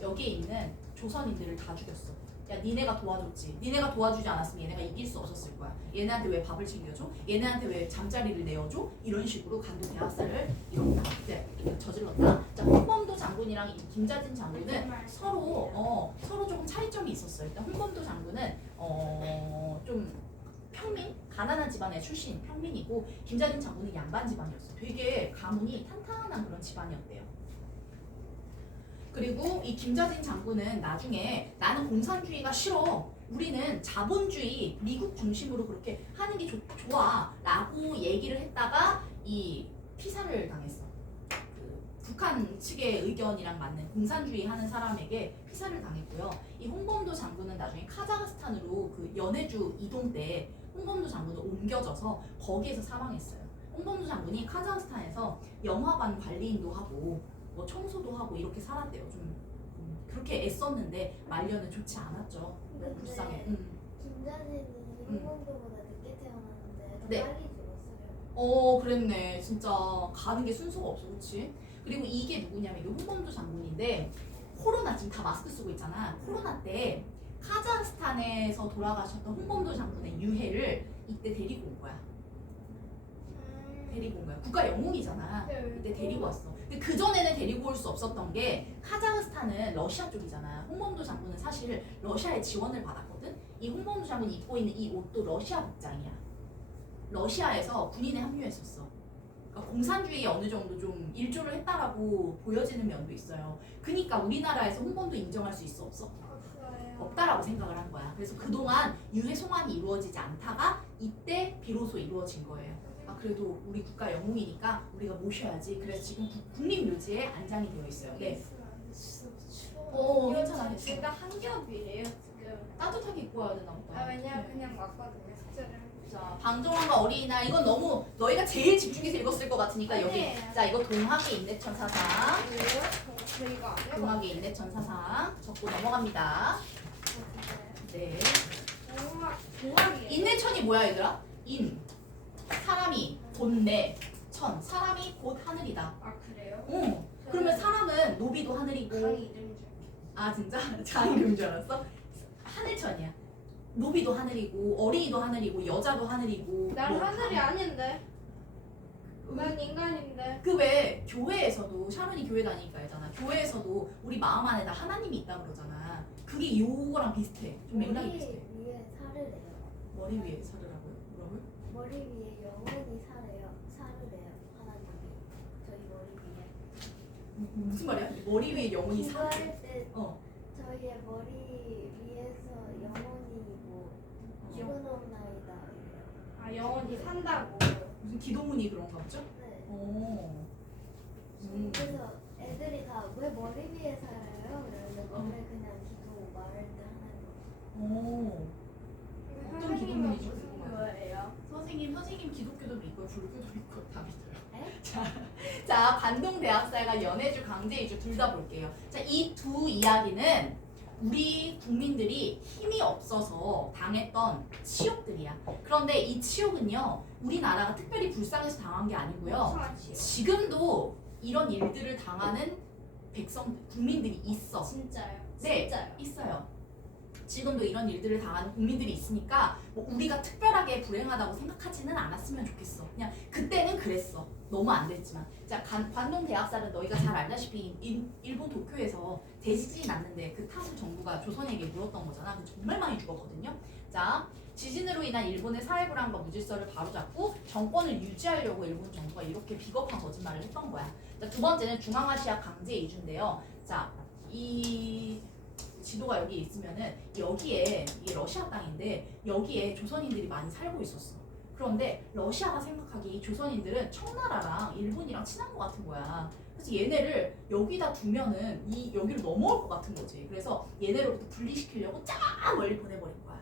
여기에 있는 조선인들을 다 죽였어. 야, 니네가 도와줬지. 니네가 도와주지 않았으면 얘네가 이길 수 없었을 거야. 얘네한테 왜 밥을 챙겨줘? 얘네한테 왜 잠자리를 내어줘? 이런 식으로 간도 대학살을 저질렀다. 자, 홍범도 장군이랑 김좌진 장군은 서로 조금 차이점이 있었어요. 일단 홍범도 장군은 좀 평민, 가난한 집안의 출신 평민이고, 김좌진 장군은 양반 집안이었어. 되게 가문이 탄탄한 그런 집안이었대요. 그리고 이 김좌진 장군은 나중에 나는 공산주의가 싫어. 우리는 자본주의 미국 중심으로 그렇게 하는 게 좋아. 라고 얘기를 했다가 이 피살을 당했어. 그 북한 측의 의견이랑 맞는 공산주의 하는 사람에게 피살을 당했고요. 이 홍범도 장군은 나중에 카자흐스탄으로 그 연해주 이동 때 홍범도 장군은 옮겨져서 거기에서 사망했어요. 홍범도 장군이 카자흐스탄에서 영화관 관리인도 하고 뭐 청소도 하고 이렇게 살았대요. 좀 그렇게 애썼는데 말년은 좋지 않았죠. 너무 불쌍해. 김자진이 홍범도보다 늦게 태어났는데 더 네. 빨리 죽었어요. 그랬네. 진짜 가는 게 순서가 없어, 그렇지? 그리고 이게 누구냐면 이게 홍범도 장군인데 코로나 지금 다 마스크 쓰고 있잖아. 코로나 때 카자흐스탄에서 돌아가셨던 홍범도 장군의 유해를 이때 데리고 온 거야. 데리고 온 거야. 국가 영웅이잖아. 이때 데리고 왔어. 근데 그 전에는 데리고 올 수 없었던 게 카자흐스탄은 러시아 쪽이잖아. 홍범도 장군은 사실 러시아의 지원을 받았거든. 이 홍범도 장군이 입고 있는 이 옷도 러시아 복장이야. 러시아에서 군인에 합류했었어. 그러니까 공산주의에 어느 정도 좀 일조를 했다라고 보여지는 면도 있어요. 그러니까 우리나라에서 홍범도 인정할 수 있어 없어? 없다라고 생각을 한 거야. 그래서 그동안 유해 송환이 이루어지지 않다가 이때 비로소 이루어진 거예요. 그래도 우리 국가 영웅이니까 우리가 모셔야지. 그래서 지금 국립묘지에 안장이 되어 있어요. 네. 괜찮아. 제가 한 겹이에요 지금. 따뜻하게 입고 와야 되나 보다. 왜냐면 그냥 왔거든요 숙제를. 자, 방종원과 어린이날 이건 너무 너희가 제일 집중해서 읽었을 것 같으니까 여기. 아니에요. 자, 이거 동학의 인내천 사상. 저 이거 안 해봤어요. 동학의 인내천 사상 적고 넘어갑니다. 네. 동학이에요. 인내천이 뭐야 얘들아? 인 사람이 본내 천 사람이 곧 하늘이다. 아 그래요? 그러면 사람은 노비도 하늘이고. 강 이름인 줄 아 진짜? 장 이름인 줄 알았어? 하늘천이야. 노비도 하늘이고 어린이도 하늘이고 여자도 하늘이고. 난 뭐 하늘이 다- 아닌데. 난 인간인데. 그 왜 교회에서도 샤론이 교회 다니니까 알잖아. 교회에서도 우리 마음 안에 다 하나님이 있다 그러잖아. 그게 요거랑 비슷해. 좀 맥락이 비슷해. 머리 위에 살으래요. 머리 위에 살으라고요? 뭐라고요? 머리 위에 영혼이 살아요. 하나님이 저희 머리 위에. 무슨 말이야? 머리 위에 영혼이 사. 기도할 때 어. 저희의 머리 위에서 영혼이 뭐 죽어나옵나이다. 아 영원히 산다고. 무슨 기도문이 그런가 보죠? 네. 오. 그래서 애들이 다 왜 머리 위에 살아요? 그러는데 원래 그냥 기도 말할 때 하나님. 오. 어떤 선생님은 기도문이 무슨 궁금하다. 교회예요? 선생님 기독교도 믿고요, 불교도 믿고 다 믿어요. 에? 자, 관동대학살과 연해주, 강제이주 둘 다 볼게요. 자, 이 두 이야기는 우리 국민들이 힘이 없어서 당했던 치욕들이야. 그런데 이 치욕은요, 우리나라가 특별히 불쌍해서 당한 게 아니고요. 성아치요. 지금도 이런 일들을 당하는 국민들이 있어. 진짜요? 네. 진짜요? 있어요. 지금도 이런 일들을 당하는 국민들이 있으니까 뭐 우리가 특별하게 불행하다고 생각하지는 않았으면 좋겠어. 그냥 그때는 그랬어. 너무 안 됐지만. 자, 관동 대학살은 너희가 잘 알다시피 일본 도쿄에서 대지진이 났는데 그 탓을 정부가 조선에게 물었던 거잖아. 근데 정말 많이 죽었거든요. 자, 지진으로 인한 일본의 사회불안과 무질서를 바로잡고 정권을 유지하려고 일본 정부가 이렇게 비겁한 거짓말을 했던 거야. 자, 두 번째는 중앙아시아 강제 이주인데요. 자, 이 지도가 여기 있으면은 여기에 이게 러시아 땅인데 여기에 조선인들이 많이 살고 있었어. 그런데 러시아가 생각하기에 이 조선인들은 청나라랑 일본이랑 친한 것 같은 거야. 그래서 얘네를 여기다 두면은 여기로 넘어올 것 같은 거지. 그래서 얘네로부터 분리시키려고 쫙 멀리 보내버린 거야.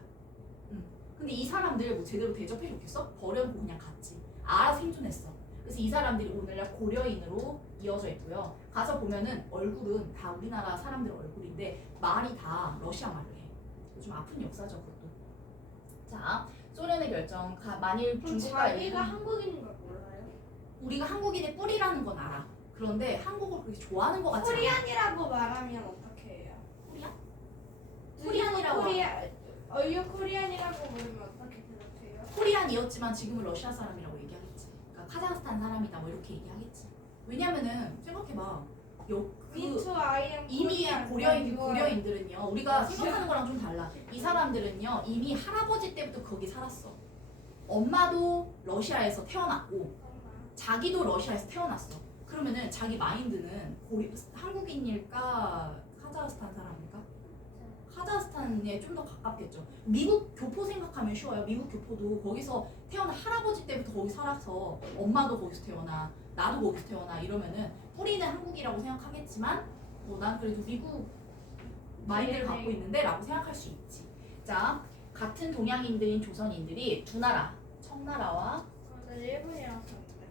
근데 이 사람들 뭐 제대로 대접해 줬겠어? 버려놓고 그냥 갔지. 알아서 생존했어. 그래서 이 사람들이 오늘날 고려인으로 이어져 있고요. 가서 보면은 얼굴은 다 우리나라 사람들 얼굴인데 말이 다 러시아 말을 해. 좀 아픈 역사죠, 그것도. 자, 소련의 결정. 만일 그럼 중국과 자기가 일본, 한국인인 걸 몰라요? 우리가 한국인의 뿌리라는 건 알아. 그런데 한국을 그렇게 좋아하는 것 같지 않아. 코리안이라고 말하면 어떻게 해요? 코리안? 코리안이라고 어유 코리안이라고 부르면 어떻게 대답해요? 코리안이었지만 지금은 러시아 사람이라고 얘기하겠지. 그러니까 카자흐스탄 사람이다 뭐 이렇게 얘기하겠지. 왜냐면은 생각해봐. Me too, I am 이미 Korean. 고려인들은요, 우리가 생각하는 거랑 좀 달라. 이 사람들은요 이미 할아버지 때부터 거기 살았어. 엄마도 러시아에서 태어났고 자기도 러시아에서 태어났어. 그러면은 자기 마인드는 한국인일까 카자흐스탄 사람일까? 카자흐스탄에 좀 더 가깝겠죠. 미국 교포 생각하면 쉬워요. 미국 교포도 거기서 태어난 할아버지 때부터 거기 살아서 엄마도 거기서 태어나 나도 거기서 태어나 이러면은 뿌리는 한국이라고 생각하겠지만 난 그래도 미국 마인드를 갖고 있는데 라고 생각할 수 있지. 자, 같은 동양인들인 조선인들이 두 나라 청나라와 난 일본이랑 썼는데.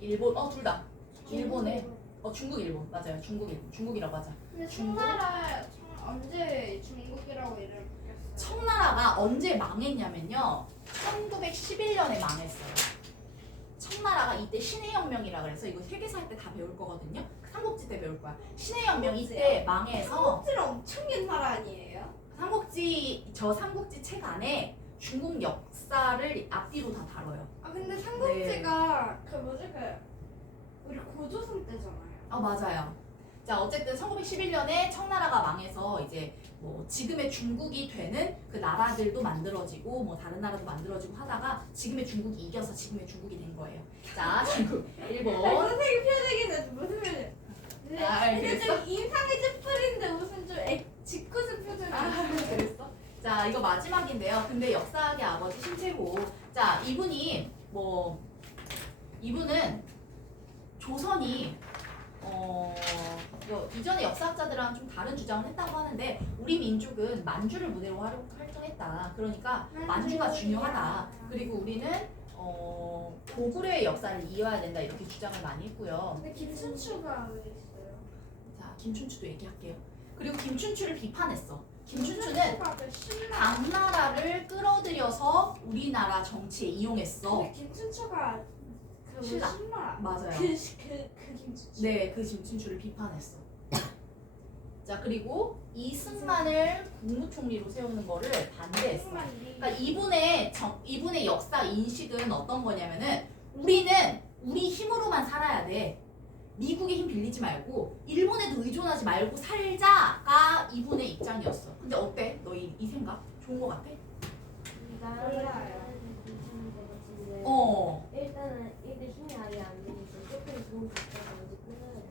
일본 둘 다. 일본에 중국 일본 맞아요. 중국 일본 중국이라고 하자. 근데 중국? 청나라 언제 중국이라고 이름을 바뀌었어요? 청나라가 언제 망했냐면요. 1911년에 망했어요. 청나라가 이때 신해혁명이라 그래서 이거 세계사 할 때 다 배울 거거든요. 삼국지 때 배울 거야. 신해혁명 이때 망해서 삼국지는 엄청 옛날 아니에요? 삼국지 책 안에 중국 역사를 앞뒤로 다 다뤄요. 아 근데 삼국지가 그 뭐지 우리 고조선 때잖아요. 맞아요. 자, 어쨌든 1911년에 청나라가 망해서 이제 뭐 지금의 중국이 되는 그 나라들도 만들어지고 뭐 다른 나라도 만들어지고 하다가 지금의 중국이 이겨서 지금의 중국이 된 거예요. 자, 중국, 일본. 선생님 표정이 무슨 표정? 그랬어? 좀 인상이 찌푸린데 무슨 좀 짓궂은 표정이 그랬어? 자, 이거 마지막인데요. 근데 역사학의 아버지 신채호. 자, 이분은 조선이 이전의 역사학자들랑 좀 다른 주장을 했다고 하는데 우리 민족은 만주를 무대로 활동했다. 그러니까 만주가 중요하다. 그리고 우리는 고구려의 역사를 이어야 된다 이렇게 주장을 많이 했고요. 근데 김춘추가 왜 있어요? 자, 김춘추도 얘기할게요. 그리고 김춘추를 비판했어. 김춘추는 당나라를 끌어들여서 우리나라 정치에 이용했어. 근데 김춘추가 신라 맞아요. 그 김춘추. 네, 그 김춘추를 비판했어. 자, 그리고 이승만을 국무총리로 세우는 거를 반대했어. 그러니까 이분의 역사 인식은 어떤 거냐면은 우리는 우리 힘으로만 살아야 돼. 미국의 힘 빌리지 말고 일본에도 의존하지 말고 살자가 이분의 입장이었어. 근데 어때? 너 이 생각? 좋은 거 같아? 몰라요. 괜찮은 것 같은데. 일단은 일대 힘이 아예 안 되니까 조금 도움 받다가 먼저 끊어야 돼.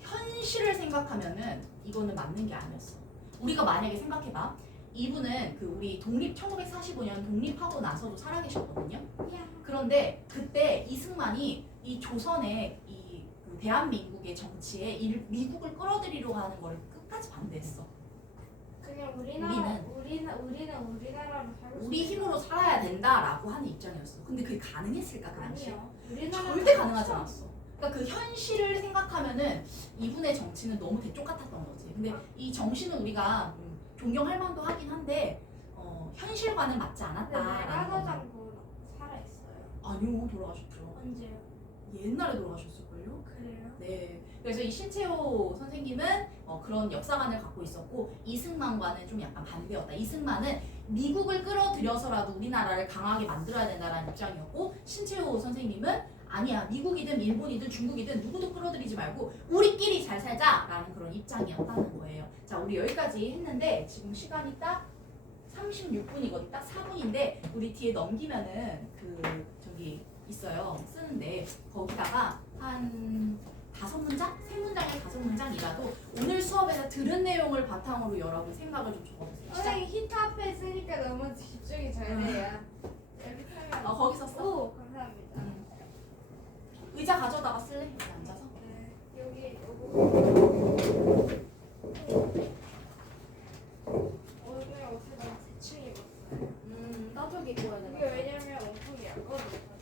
현실을 생각하면은 이거는 맞는 게 아니었어. 우리가 만약에 생각해봐. 이분은 우리 1945년 독립하고 나서도 살아계셨거든요. 그런데 그때 이승만이 이 조선의 그 대한민국의 정치에 미국을 끌어들이려고 하는 거를 끝까지 반대했어. 그냥 우리는 우리나라로 살고 우리 힘으로 살아야 된다라고 하는 입장이었어. 근데 그게 가능했을까 그 당시에? 아니요. 절대 가능하지 않았어. 그러니까 그 현실을 생각하면은 이분의 정치는 너무 대쪽 같았던 거지. 근데 이 정신은 우리가 존경할 만도 하긴 한데 현실과는 맞지 근데 않았다라는 메가더 거. 장군 살아 있어요. 아니요, 돌아가셨죠. 언제요? 옛날에 돌아가셨을걸요? 그래요? 네. 그래서 이 신채호 선생님은 그런 역사관을 갖고 있었고 이승만과는 좀 약간 반대였다. 이승만은 미국을 끌어들여서라도 우리나라를 강하게 만들어야 된다는 입장이었고 신채호 선생님은 아니야. 미국이든 일본이든 중국이든 누구도 끌어들이지 말고 우리끼리 잘 살자라는 그런 입장이었다는 거예요. 자, 우리 여기까지 했는데 지금 시간이 딱 36분이거든. 딱 4분인데 우리 뒤에 넘기면은 저기 있어요. 쓰는데 거기다가 한 5문장? 3문장에 5문장이라도 오늘 수업에서 들은 내용을 바탕으로 여러분 생각을 좀 적어보세요. 시작. 선생님 히트 앞에 쓰니까 너무 집중이 잘 돼요. 여기 쓰면 거기 썼어? 오 감사합니다. 의자 가져다가 쓸래? 여기 앉아서? 네 여기 요거 오늘 옷을 너무 대충 입었어요. 따뜻하게 입어야 이게 왜냐면 옷이 약거든요.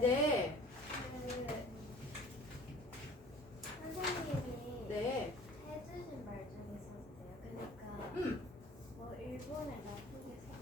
네. 선생님이 네. 해주신 말 중에 있었어요. 그러니까 뭐 일본을 나쁘게 생각.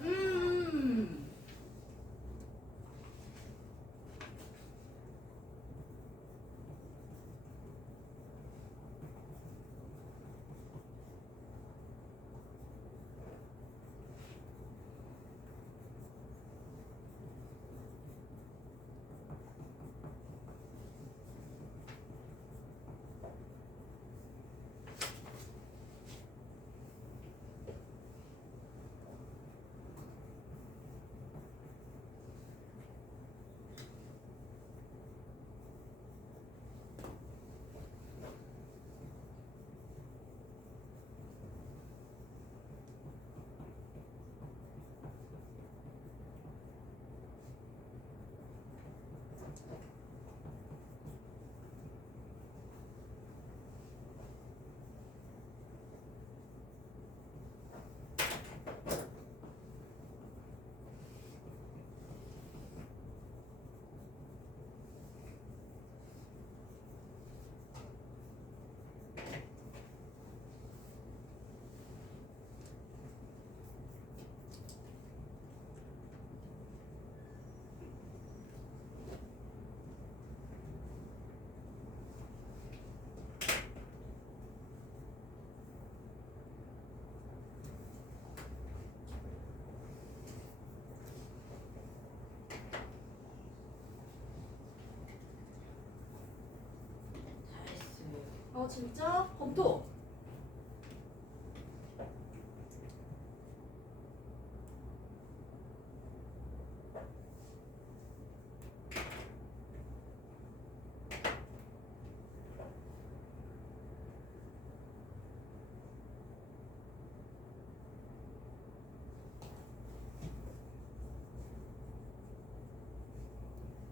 진짜? 검토.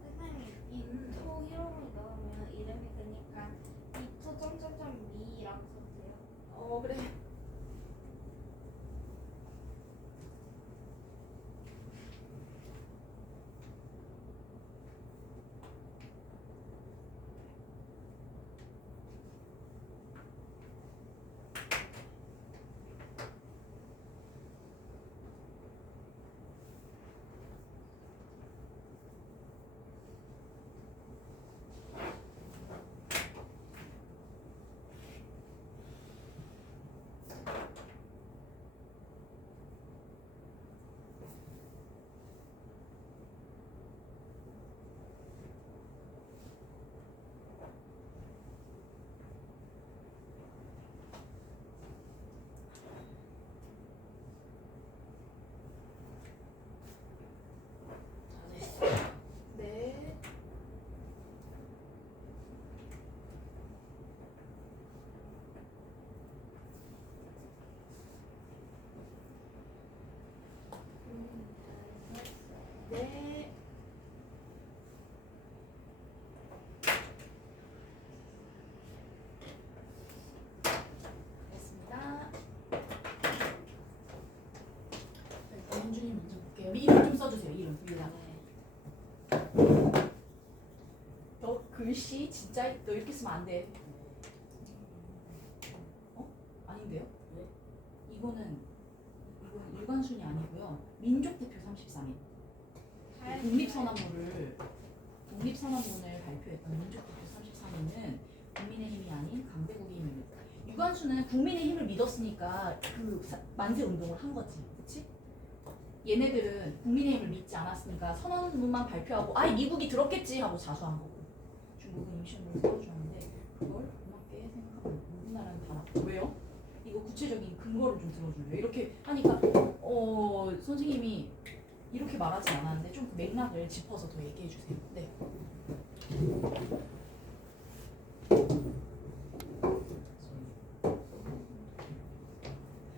선생님 이토 히로를 넣으면 이름이 그니까 이토 점점점 미라고 써주세요. 그래. 네. 네. 됐습니다. 일단 현준이 먼저 볼게요. 이름 좀 써주세요. 이름. 너 글씨 진짜 너 이렇게 쓰면 안 돼. 아닌데요? 이거는 일관순이 아니고요. 민족대표 33인. 독립선언문을 발표했던 민족대표 33인은 국민의힘이 아닌 강대국의 힘을 믿다. 유관순은 국민의힘을 믿었으니까 그 만세 운동을 한 거지, 그렇지? 얘네들은 국민의힘을 믿지 않았으니까 선언문만 발표하고 아이 미국이 들었겠지 하고 자수한 거고. 중국은 임시운동을 세워주었는데 그걸 고맙게 생각하고 우리나라는 다 왜요? 이거 구체적인 근거를 좀 들어줄래요? 이렇게 하니까 선생님이 이렇게 말하진 않았는데 좀 맥락을 짚어서 더 얘기해 주세요. 네.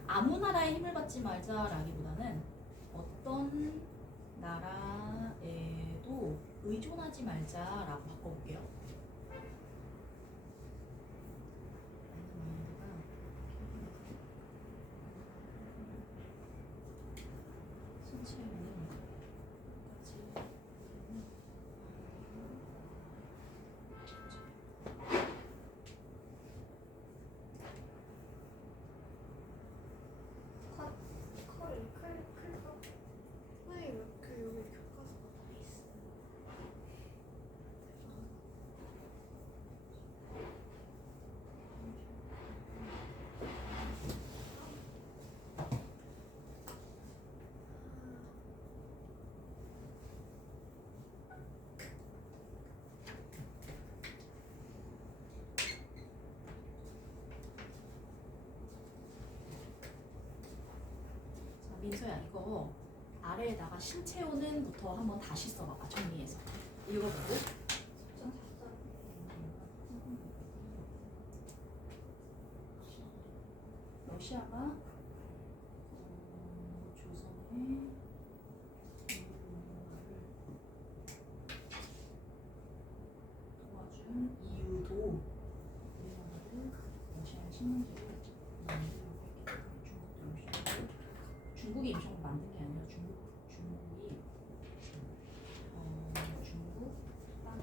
아무 나라의 힘을 받지 말자라기보다는 어떤 나라에도 의존하지 말자라고 바꿔볼게요. 민서야 이거 아래에다가 신채호는부터 한번 다시 써봐봐. 정리해서 읽어보고. 러시아가 조선의 도와준 이유도 우리나라를 러시아의 식민지를 중국이 임시정부 만든 게 아니라 중국이 중국 땅에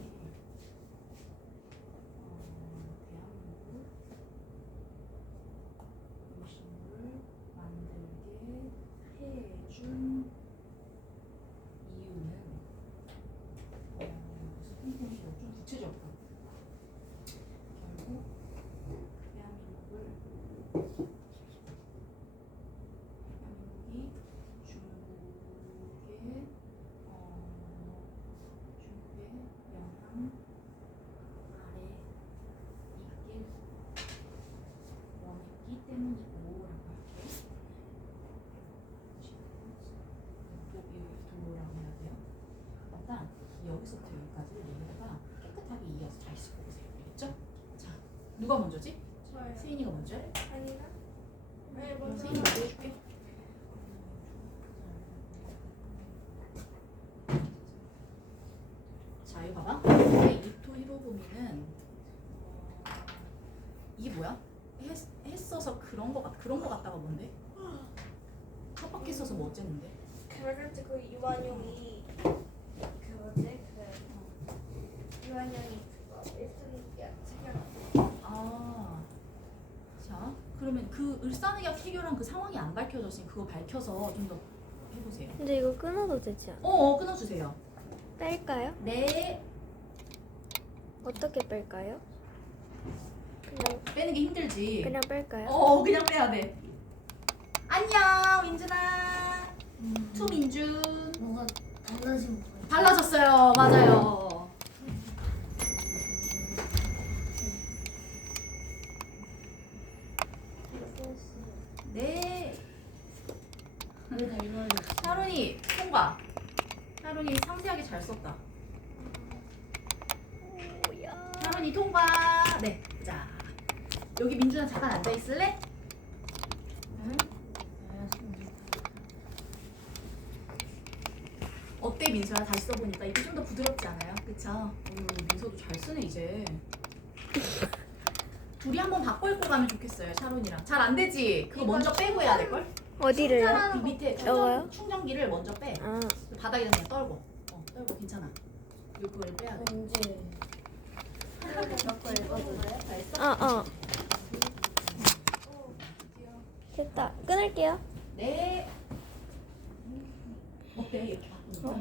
대한민국 임시정부를 만들게 해준 이유는 무슨 핑계인지 좀 구체적으로 결국 대한민국이 중국의 여기서부터 여기까지 여기다가 깨끗하게 이어서 잘 씻고 오세요. 알겠죠? 자, 누가 먼저지? 저요. 수인이가 먼저야? 아니나? 네, 먼저. 수인이 먼저 해줄게. 자, 이거 봐봐. 이토 히로부미는 이게 뭐야? 했어서 그런 거 같다가 뭔데? 협박했어서 뭐 어쨌는데? 그래가지고 이완용이 그 뭐지? 이완용이 그거 일석이조 챙겨갔어. 아, 자, 그러면 그 을사늑약 해결한 그 상황이 안 밝혀졌으니 그거 밝혀서 좀 더 해보세요. 근데 이거 끊어도 되지 않아? 끊어주세요. 뺄까요? 네. 어떻게 뺄까요? 그냥 빼는 게 힘들지. 그냥 뺄까요? 그냥 빼야 돼. 안녕, 민준아. 투 민준. 뭐가 달라진 거예요? 달라졌어요. 맞아요. 네. 왜 달라요? 샤론이 통과. 샤론이 상세하게 잘 썼다. 오야. 샤론이 통과. 네. 자, 여기 민준아 잠깐 앉아 있을래? 응? 어때 민수야? 다시 써보니까 이게 좀 더 부드럽지 않아요? 그쵸? 민서도 잘 쓰네 이제. 둘이 한번 바꿔 입고 가면 좋겠어요. 샤론이랑. 잘 안 되지? 그거 먼저 빼고 해야 될걸? 어디를요? 그 밑에 저거요? 충전기를 먼저 빼. 아, 바닥에다 그냥 떨고. 떨고 괜찮아. 이걸 빼야 돼. 언제? 몇거 읽어도 돼? 다 했어? 어. 됐다. 끊을게요. 네. 어때? 이렇게 바꾸니까?